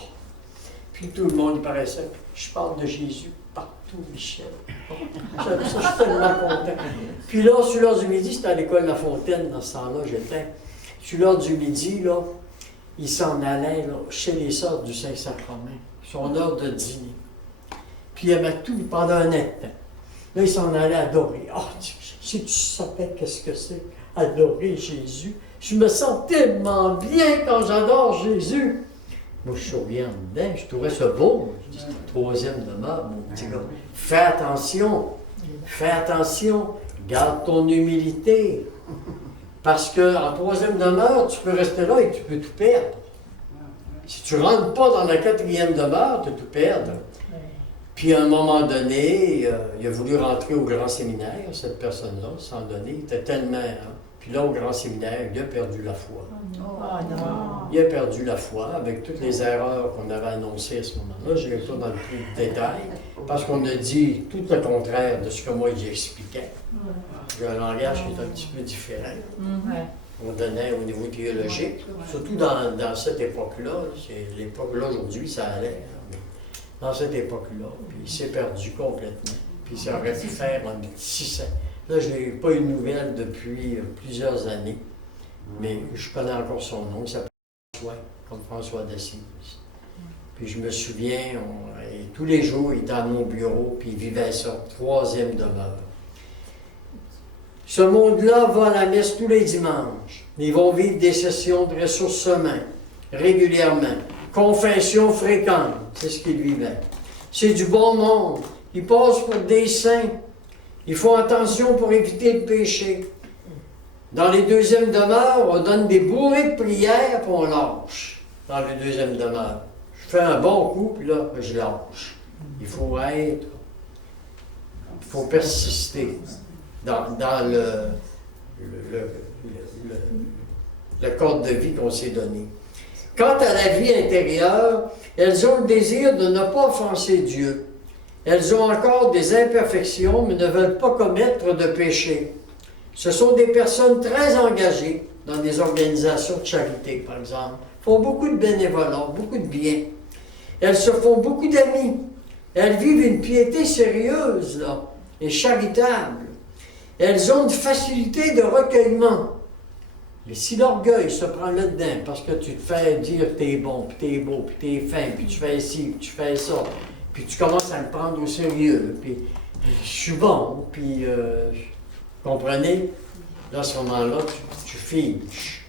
Puis tout le monde, il paraissait, je parle de Jésus partout, Michel. Oh. Ça, je suis tellement content. Puis là, sur l'heure du midi, c'était à l'école La Fontaine, dans ce temps-là, j'étais. Sur l'heure du midi, là, il s'en allait là, chez les sœurs du Saint-Sacrement, son heure de dîner. Puis il aimait tout pendant un temps. Là, il s'en allait adorer. Oh, si tu savais qu'est-ce que c'est, adorer Jésus. Je me sens tellement bien quand j'adore Jésus. Moi, je suis rien dedans, je trouvais ça beau. Je dis, troisième demeure, mon petit gars. Fais attention, garde ton humilité. Parce qu'en troisième demeure, tu peux rester là et tu peux tout perdre. Si tu ne rentres pas dans la quatrième demeure, tu peux tout perdre. Puis à un moment donné, il a voulu rentrer au grand séminaire, cette personne-là, sans donner. Il était tellement... Hein. Puis là, au grand séminaire, il a perdu la foi. Il a perdu la foi avec toutes les erreurs qu'on avait annoncées à ce moment-là. Je n'irai pas dans le plus de détails, parce qu'on a dit tout le contraire de ce que moi j'expliquais. J'ai un langage qui est un petit peu différent. On donnait au niveau théologique, surtout dans cette époque-là. C'est l'époque-là, aujourd'hui, ça allait. Dans cette époque-là, puis il s'est perdu complètement. Puis ça aurait pu faire un petit saint. Là, je n'ai pas eu de nouvelles depuis plusieurs années, mais je connais encore son nom, il s'appelle François, comme François d'Assise. Puis je me souviens, et tous les jours, il était à mon bureau, puis il vivait ça, troisième demeure. Ce monde-là va à la messe tous les dimanches. Ils vont vivre des sessions de ressourcement régulièrement. Confession fréquente, c'est ce qu'ils vivaient. C'est du bon monde. Ils passent pour des saints. Ils font attention pour éviter le péché. Dans les deuxièmes demeures, on donne des bourrées de prières, puis on lâche. Dans les deuxièmes demeures. Je fais un bon coup, puis là, je lâche. Il faut persister dans le cadre de vie qu'on s'est donné. Quant à la vie intérieure, elles ont le désir de ne pas offenser Dieu. Elles ont encore des imperfections, mais ne veulent pas commettre de péché. Ce sont des personnes très engagées dans des organisations de charité, par exemple. Font beaucoup de bénévolat, beaucoup de bien. Elles se font beaucoup d'amis. Elles vivent une piété sérieuse, là, et charitable. Elles ont une facilité de recueillement. Mais si l'orgueil se prend là-dedans, parce que tu te fais dire que t'es bon, puis t'es beau, puis t'es fin, puis tu fais ci, puis tu fais ça, puis tu commences à le prendre au sérieux, puis je suis bon, puis comprenez? Là, à ce moment-là, tu fiches.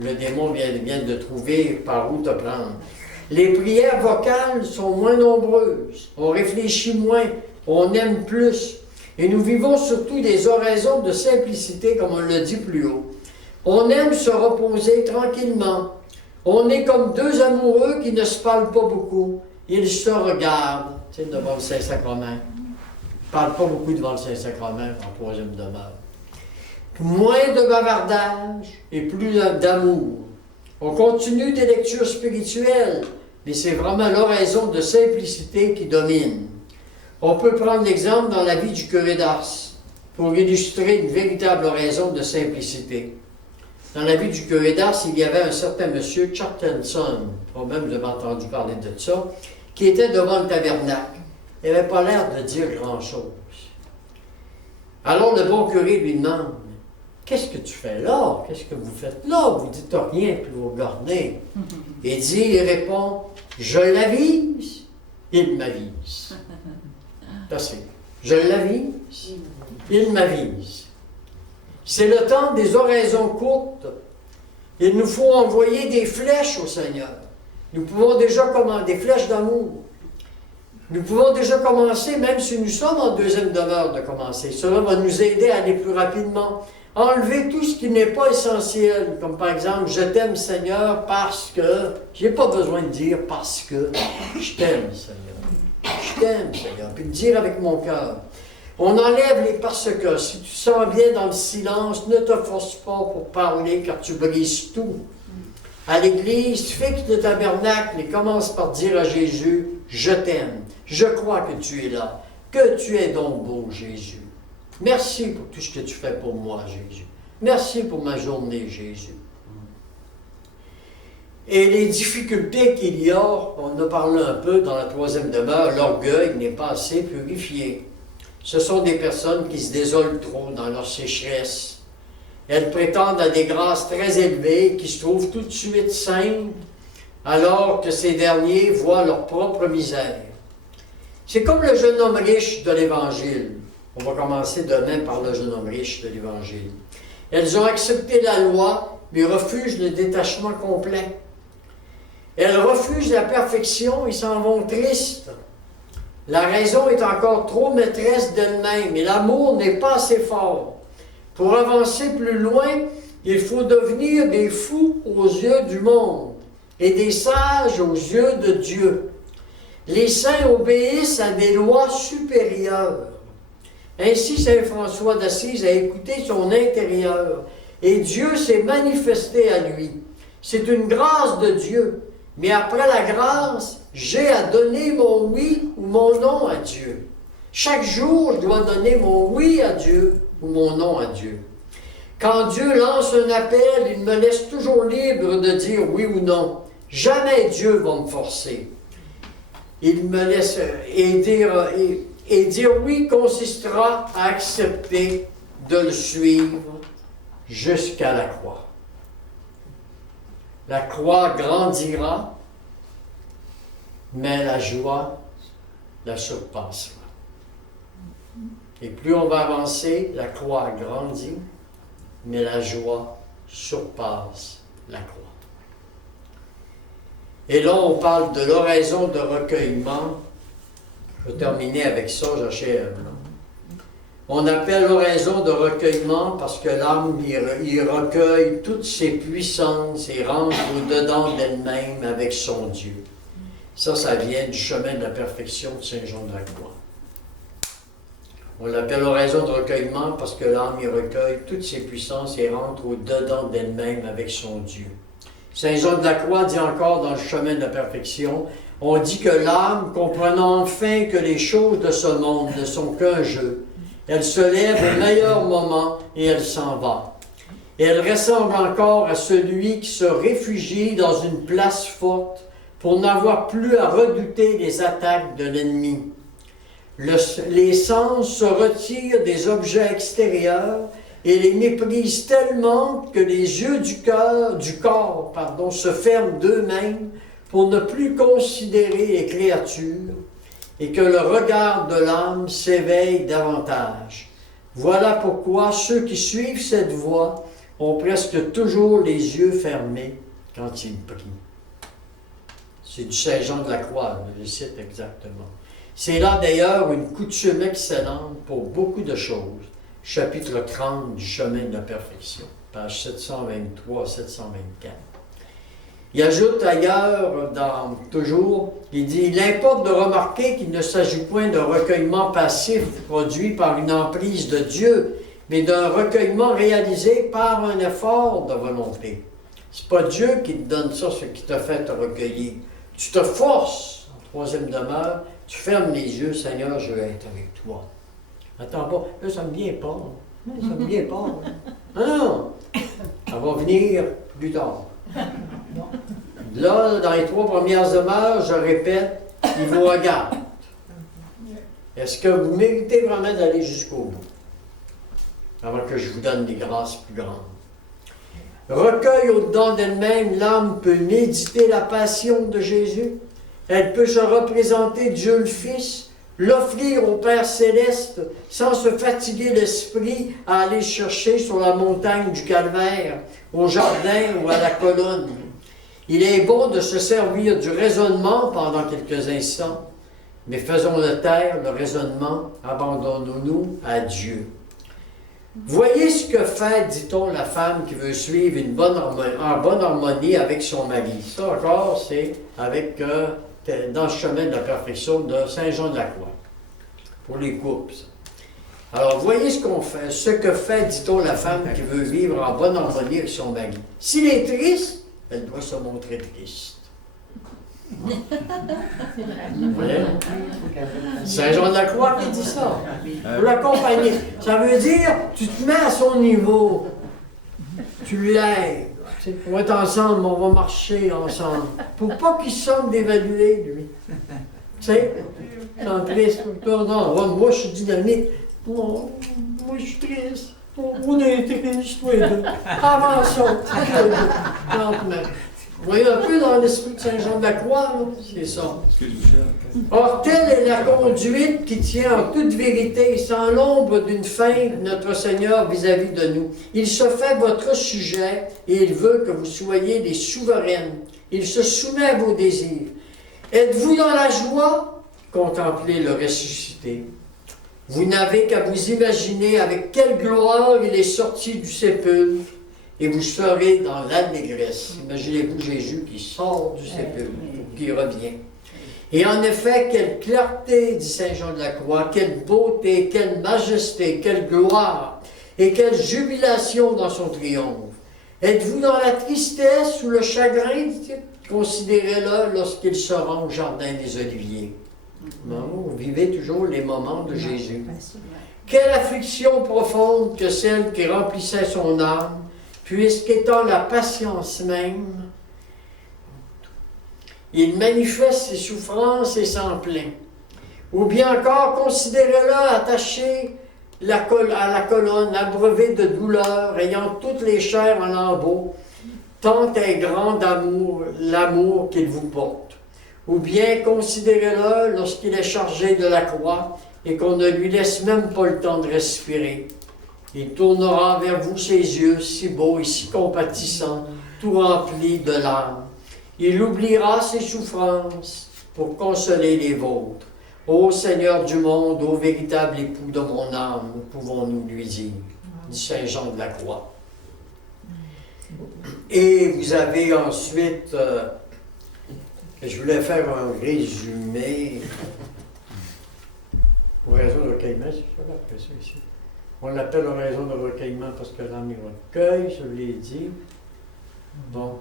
Le démon vient de trouver par où te prendre. Les prières vocales sont moins nombreuses. On réfléchit moins, on aime plus. Et nous vivons surtout des oraisons de simplicité, comme on l'a dit plus haut. On aime se reposer tranquillement. On est comme deux amoureux qui ne se parlent pas beaucoup. Ils se regardent, tu sais, devant le Saint-Sacrement. Ils ne parlent pas beaucoup devant le Saint-Sacrement en troisième demeure. Moins de bavardage et plus d'amour. On continue des lectures spirituelles, mais c'est vraiment l'oraison de simplicité qui domine. On peut prendre l'exemple dans la vie du curé d'Ars pour illustrer une véritable oraison de simplicité. Dans la vie du curé d'Ars, il y avait un certain monsieur, Chartenson, probablement vous avez entendu parler de ça, qui était devant le tabernacle. Il n'avait pas l'air de dire grand-chose. Alors le bon curé lui demande, « Qu'est-ce que tu fais là? Qu'est-ce que vous faites là? Vous dites rien, puis vous regardez. » Il répond, « Je l'avise, il m'avise. » Merci. Je l'avise, il m'avise. C'est le temps des oraisons courtes. Il nous faut envoyer des flèches au Seigneur. Nous pouvons déjà commencer, des flèches d'amour. Nous pouvons déjà commencer, même si nous sommes en deuxième demeure de commencer. Cela va nous aider à aller plus rapidement. Enlever tout ce qui n'est pas essentiel, comme par exemple, je t'aime Seigneur parce que, je n'ai pas besoin de dire parce que, je t'aime Seigneur. Je t'aime Seigneur. Puis de dire avec mon cœur. On enlève les parce que. Si tu sens bien dans le silence, ne te force pas pour parler car tu brises tout. À l'église, fixe le tabernacle et commence par dire à Jésus, je t'aime. Je crois que tu es là. Que tu es donc beau, Jésus. Merci pour tout ce que tu fais pour moi, Jésus. Merci pour ma journée, Jésus. Et les difficultés qu'il y a, on en a parlé un peu dans la troisième demeure, l'orgueil n'est pas assez purifié. Ce sont des personnes qui se désolent trop dans leur sécheresse. Elles prétendent à des grâces très élevées qui se trouvent tout de suite saintes, alors que ces derniers voient leur propre misère. C'est comme le jeune homme riche de l'Évangile. On va commencer demain par le jeune homme riche de l'Évangile. Elles ont accepté la loi, mais refusent le détachement complet. Elles refusent la perfection et s'en vont tristes. La raison est encore trop maîtresse d'elle-même et l'amour n'est pas assez fort. Pour avancer plus loin, il faut devenir des fous aux yeux du monde et des sages aux yeux de Dieu. Les saints obéissent à des lois supérieures. Ainsi, saint François d'Assise a écouté son intérieur et Dieu s'est manifesté à lui. C'est une grâce de Dieu, mais après la grâce, j'ai à donner mon oui ou mon non à Dieu. Chaque jour, je dois donner mon oui à Dieu ou mon non à Dieu. Quand Dieu lance un appel, il me laisse toujours libre de dire oui ou non. Jamais Dieu va me forcer. Il me laisse et dire oui consistera à accepter de le suivre jusqu'à la croix. La croix grandira mais la joie la surpassera. Et plus on va avancer, la croix grandit, mais la joie surpasse la croix. Et là, on parle de l'oraison de recueillement. Je vais terminer avec ça, j'achève. On appelle l'oraison de recueillement parce que l'âme, il recueille toutes ses puissances et rentre au-dedans d'elle-même avec son Dieu. Ça vient du chemin de la perfection de Saint Jean de la Croix. On l'appelle l'oraison de recueillement parce que l'âme, il recueille toutes ses puissances et rentre au-dedans d'elle-même avec son Dieu. Saint Jean de la Croix dit encore dans le chemin de la perfection, on dit que l'âme, comprenant enfin que les choses de ce monde ne sont qu'un jeu, elle se lève au meilleur moment et elle s'en va. Et elle ressemble encore à celui qui se réfugie dans une place forte pour n'avoir plus à redouter les attaques de l'ennemi. Les sens se retirent des objets extérieurs et les méprisent tellement que les yeux du corps, se ferment d'eux-mêmes pour ne plus considérer les créatures et que le regard de l'âme s'éveille davantage. Voilà pourquoi ceux qui suivent cette voie ont presque toujours les yeux fermés quand ils prient. C'est du Saint Jean de la Croix, je le cite exactement. C'est là d'ailleurs une coutume excellente pour beaucoup de choses. Chapitre 30 du chemin de la perfection, page 723 à 724. Il ajoute ailleurs, il dit « Il importe de remarquer qu'il ne s'agit point d'un recueillement passif produit par une emprise de Dieu, mais d'un recueillement réalisé par un effort de volonté. C'est pas Dieu qui te donne ça, ce qui t'a fait te recueillir. Tu te forces, en troisième demeure, tu fermes les yeux, Seigneur, je veux être avec toi. Attends pas, là, ça me vient pas. Ça me vient pas. Non, ça va venir plus tard. Là, dans les 3 premières demeures, je répète, il vous regarde. Est-ce que vous méritez vraiment d'aller jusqu'au bout? Avant que je vous donne des grâces plus grandes. Recueille au-dedans d'elle-même, l'âme peut méditer la passion de Jésus. Elle peut se représenter Dieu le Fils, l'offrir au Père Céleste sans se fatiguer l'esprit à aller chercher sur la montagne du Calvaire, au jardin ou à la colonne. Il est bon de se servir du raisonnement pendant quelques instants, mais faisons-le taire, le raisonnement, abandonnons-nous à Dieu. Voyez ce que fait, dit-on, la femme qui veut suivre en bonne harmonie avec son mari. Ça encore, c'est avec dans le chemin de la perfection de Saint Jean de la Croix, pour les couples. Alors, voyez ce que fait, dit-on, la femme qui veut vivre en bonne harmonie avec son mari. S'il est triste, elle doit se montrer triste. Saint Jean de la Croix qui dit ça. Pour l'accompagner. Ça veut dire, tu te mets à son niveau. Tu l'aides. On va être ensemble, on va marcher ensemble. Pour pas qu'il se sente d'évaluer, lui. Tu sais, en triste. Non, moi je suis dynamique. Moi je suis triste. On est triste, toi et deux. Avançons. Lentement. Vous voyez un peu dans l'esprit de Saint Jean de la Croix, c'est ça. Or, telle est la conduite qui tient en toute vérité, sans l'ombre d'une feinte, notre Seigneur vis-à-vis de nous. Il se fait votre sujet et il veut que vous soyez des souveraines. Il se soumet à vos désirs. Êtes-vous dans la joie? Contemplez le ressuscité. Vous n'avez qu'à vous imaginer avec quelle gloire il est sorti du sépulcre. Et vous serez dans l'allégresse. Imaginez-vous Jésus qui sort du sépulcre, qui revient. Et en effet, quelle clarté, dit Saint Jean de la Croix, quelle beauté, quelle majesté, quelle gloire, et quelle jubilation dans son triomphe. Êtes-vous dans la tristesse ou le chagrin, dit-il? Considérez-le lorsqu'il se rend au jardin des Oliviers. Vous vivez toujours les moments de Jésus. Quelle affliction profonde que celle qui remplissait son âme, puisqu'étant la patience même, il manifeste ses souffrances et s'en plaint. Ou bien encore, considérez-le attaché à la colonne, abreuvé de douleur, ayant toutes les chairs en lambeaux, tant est grand l'amour qu'il vous porte. ou bien considérez-le lorsqu'il est chargé de la croix et qu'on ne lui laisse même pas le temps de respirer. Il tournera vers vous ses yeux, si beaux et si compatissants, tout remplis de larmes. Il oubliera ses souffrances pour consoler les vôtres. Ô Seigneur du monde, ô véritable époux de mon âme, pouvons-nous lui dire, dit Saint Jean de la Croix. Et vous avez ensuite, je voulais faire un résumé, oraison de recueillement, c'est ça qu'on appelle ça ici. On l'appelle oraison de recueillement parce que l'âme y recueille, je l'ai dit. Bon,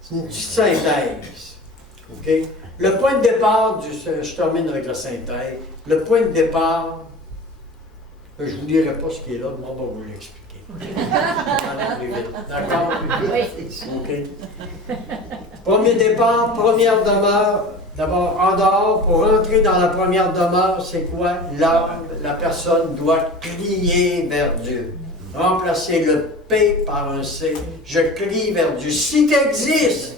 c'est une petite synthèse. OK? Le point de départ, je termine avec la synthèse. Le point de départ, je ne vous dirai pas ce qui est là, mais on va vous l'expliquer. D'accord? OK. Premier départ, première demeure. D'abord, en dehors, pour entrer dans la première demeure, c'est quoi? La personne doit crier vers Dieu. Remplacer le P par un C. Je crie vers Dieu. Si tu existes!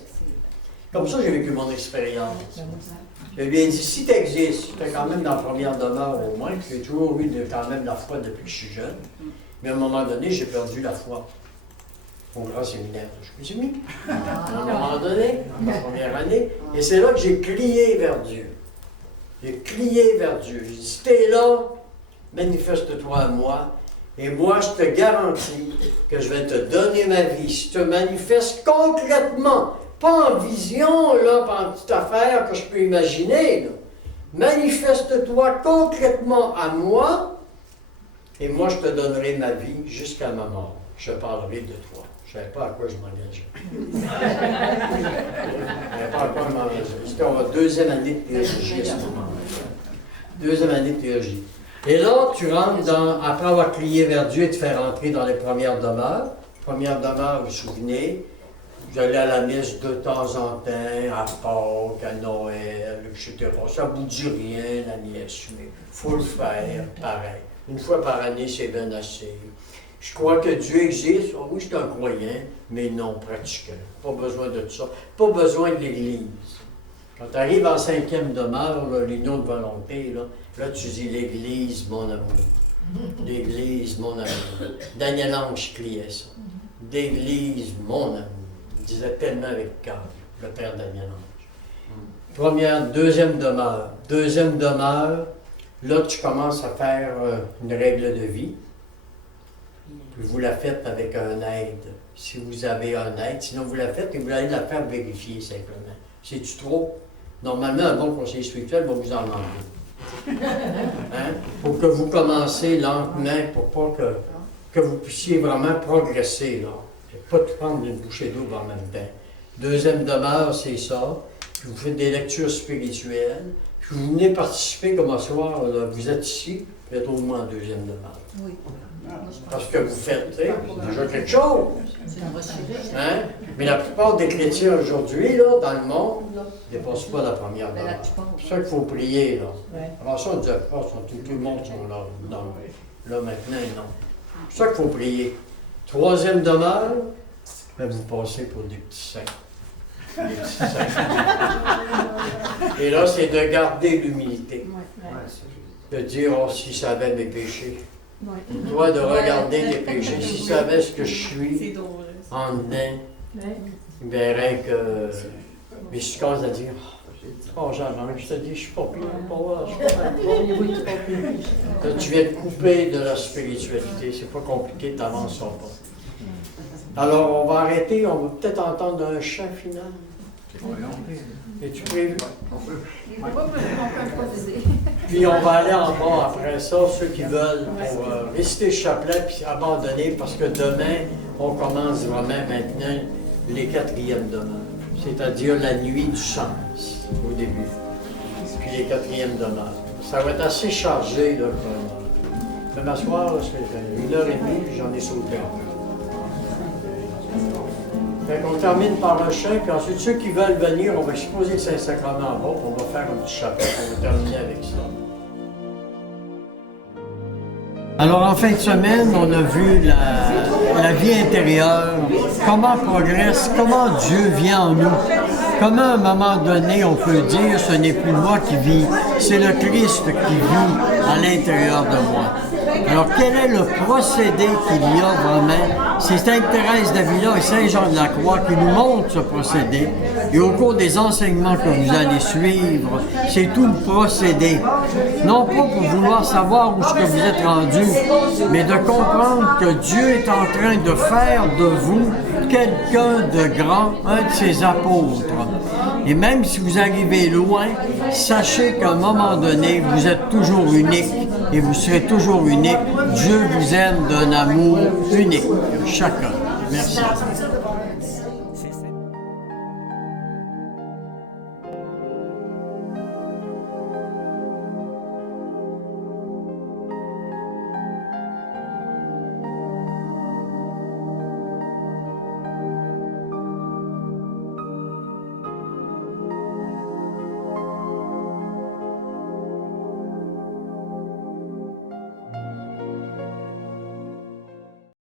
Comme ça, j'ai vécu mon expérience. Je lui ai dit, si tu existes, j'étais quand même dans la première demeure au moins, puis j'ai toujours eu quand même la foi depuis que je suis jeune. Mais à un moment donné, j'ai perdu la foi. Au grand séminaire, je me suis mis. À un moment donné, la première année, et c'est là que j'ai crié vers Dieu. J'ai crié vers Dieu. J'ai dit, si tu es là, manifeste-toi à moi. Et moi, je te garantis que je vais te donner ma vie. Si tu te manifestes concrètement, pas en vision, là, pas en petite affaire que je peux imaginer. Là. Manifeste-toi concrètement à moi, et moi, je te donnerai ma vie jusqu'à ma mort. Je parlerai de toi. Je ne savais pas à quoi je m'engageais. Je ne savais pas à quoi je m'engageais. C'était en deuxième année de théologie à ce moment-là. Deuxième année de théologie. Et là, tu rentres dans, après avoir crié vers Dieu et te faire entrer dans les premières demeures. Première demeure, vous vous souvenez, j'allais à la messe de temps en temps, à Pâques, à Noël, etc. Ça ne vous dit rien, la messe, mais il faut le faire, pareil. Une fois par année, c'est bien assez. Je crois que Dieu existe. Oh oui, je suis un croyant, mais non pratiquant. Pas besoin de ça. Pas besoin de l'Église. Quand tu arrives en cinquième demeure, l'union de volonté, là, tu dis l'Église, mon amour. L'Église, mon amour. Daniel Ange criait ça. L'Église, mon amour. Il disait tellement avec cœur, le père Daniel Ange. Deuxième demeure. Deuxième demeure, là, tu commences à faire une règle de vie. Puis vous la faites avec un aide, si vous avez un aide. Sinon, vous la faites et vous allez la faire vérifier simplement. C'est-tu trop? Normalement, un bon conseiller spirituel va vous en enlever. Hein? Pour que vous commencez lentement, pour pas que vous puissiez vraiment progresser. Là. Pas tout prendre d'une bouchée d'eau en même temps. Deuxième demeure, c'est ça. Puis vous faites des lectures spirituelles. Puis vous venez participer comme ce soir, là, vous êtes ici, vous êtes au moins en deuxième demeure. Oui. Parce que vous faites, tu sais, déjà quelque chose. Hein? Mais la plupart des chrétiens aujourd'hui, là, dans le monde, ne dépassent pas la première demeure. C'est pour ça qu'il faut prier. Là. Alors ça, on ne dit pas, tout le monde sont là. Non. Là, maintenant, non. C'est pour ça qu'il faut prier. Troisième demeure, ben, vous passez pour des petits saints. Des petits saints. Et là, c'est de garder l'humilité. De dire, oh, s'il savait mes péchés. Toi, de regarder tes péchés. S'il savait ce que je suis en dedans, il verrait que. Mais je commence à dire, oh, Jean-Marc, je te dis, je suis pas pire, je suis pas pire. Tu viens de couper de la spiritualité, c'est pas compliqué, tu n'avances pas. Alors, on va arrêter, on va peut-être entendre un chant final. Es-tu prévu? Puis on va aller en bas après ça, ceux qui veulent, pour réciter le chapelet puis abandonner, parce que demain, on commence vraiment maintenant les quatrièmes demeures, c'est-à-dire la nuit du sens au début, puis les quatrièmes demeures. Ça va être assez chargé, là, comme, demain soir, c'est 1h30, puis j'en ai sauté un peu. On termine par un chant, puis ensuite ceux qui veulent venir, on va exposer le Saint-Sacrement en bas, puis on va faire un petit chapelet, on va terminer avec ça. Alors en fin de semaine, on a vu la vie intérieure, comment progresse, comment Dieu vient en nous. Comment à un moment donné on peut dire ce n'est plus moi qui vis, c'est le Christ qui vit à l'intérieur de moi. Alors quel est le procédé qu'il y a vraiment? C'est Sainte Thérèse d'Avila et Saint Jean de la Croix qui nous montrent ce procédé. Et au cours des enseignements que vous allez suivre, c'est tout le procédé. Non pas pour vouloir savoir où ce que vous êtes rendu, mais de comprendre que Dieu est en train de faire de vous quelqu'un de grand, un de ses apôtres. Et même si vous arrivez loin, sachez qu'à un moment donné, vous êtes toujours unique et vous serez toujours unique. Dieu vous aime d'un amour unique, chacun. Merci.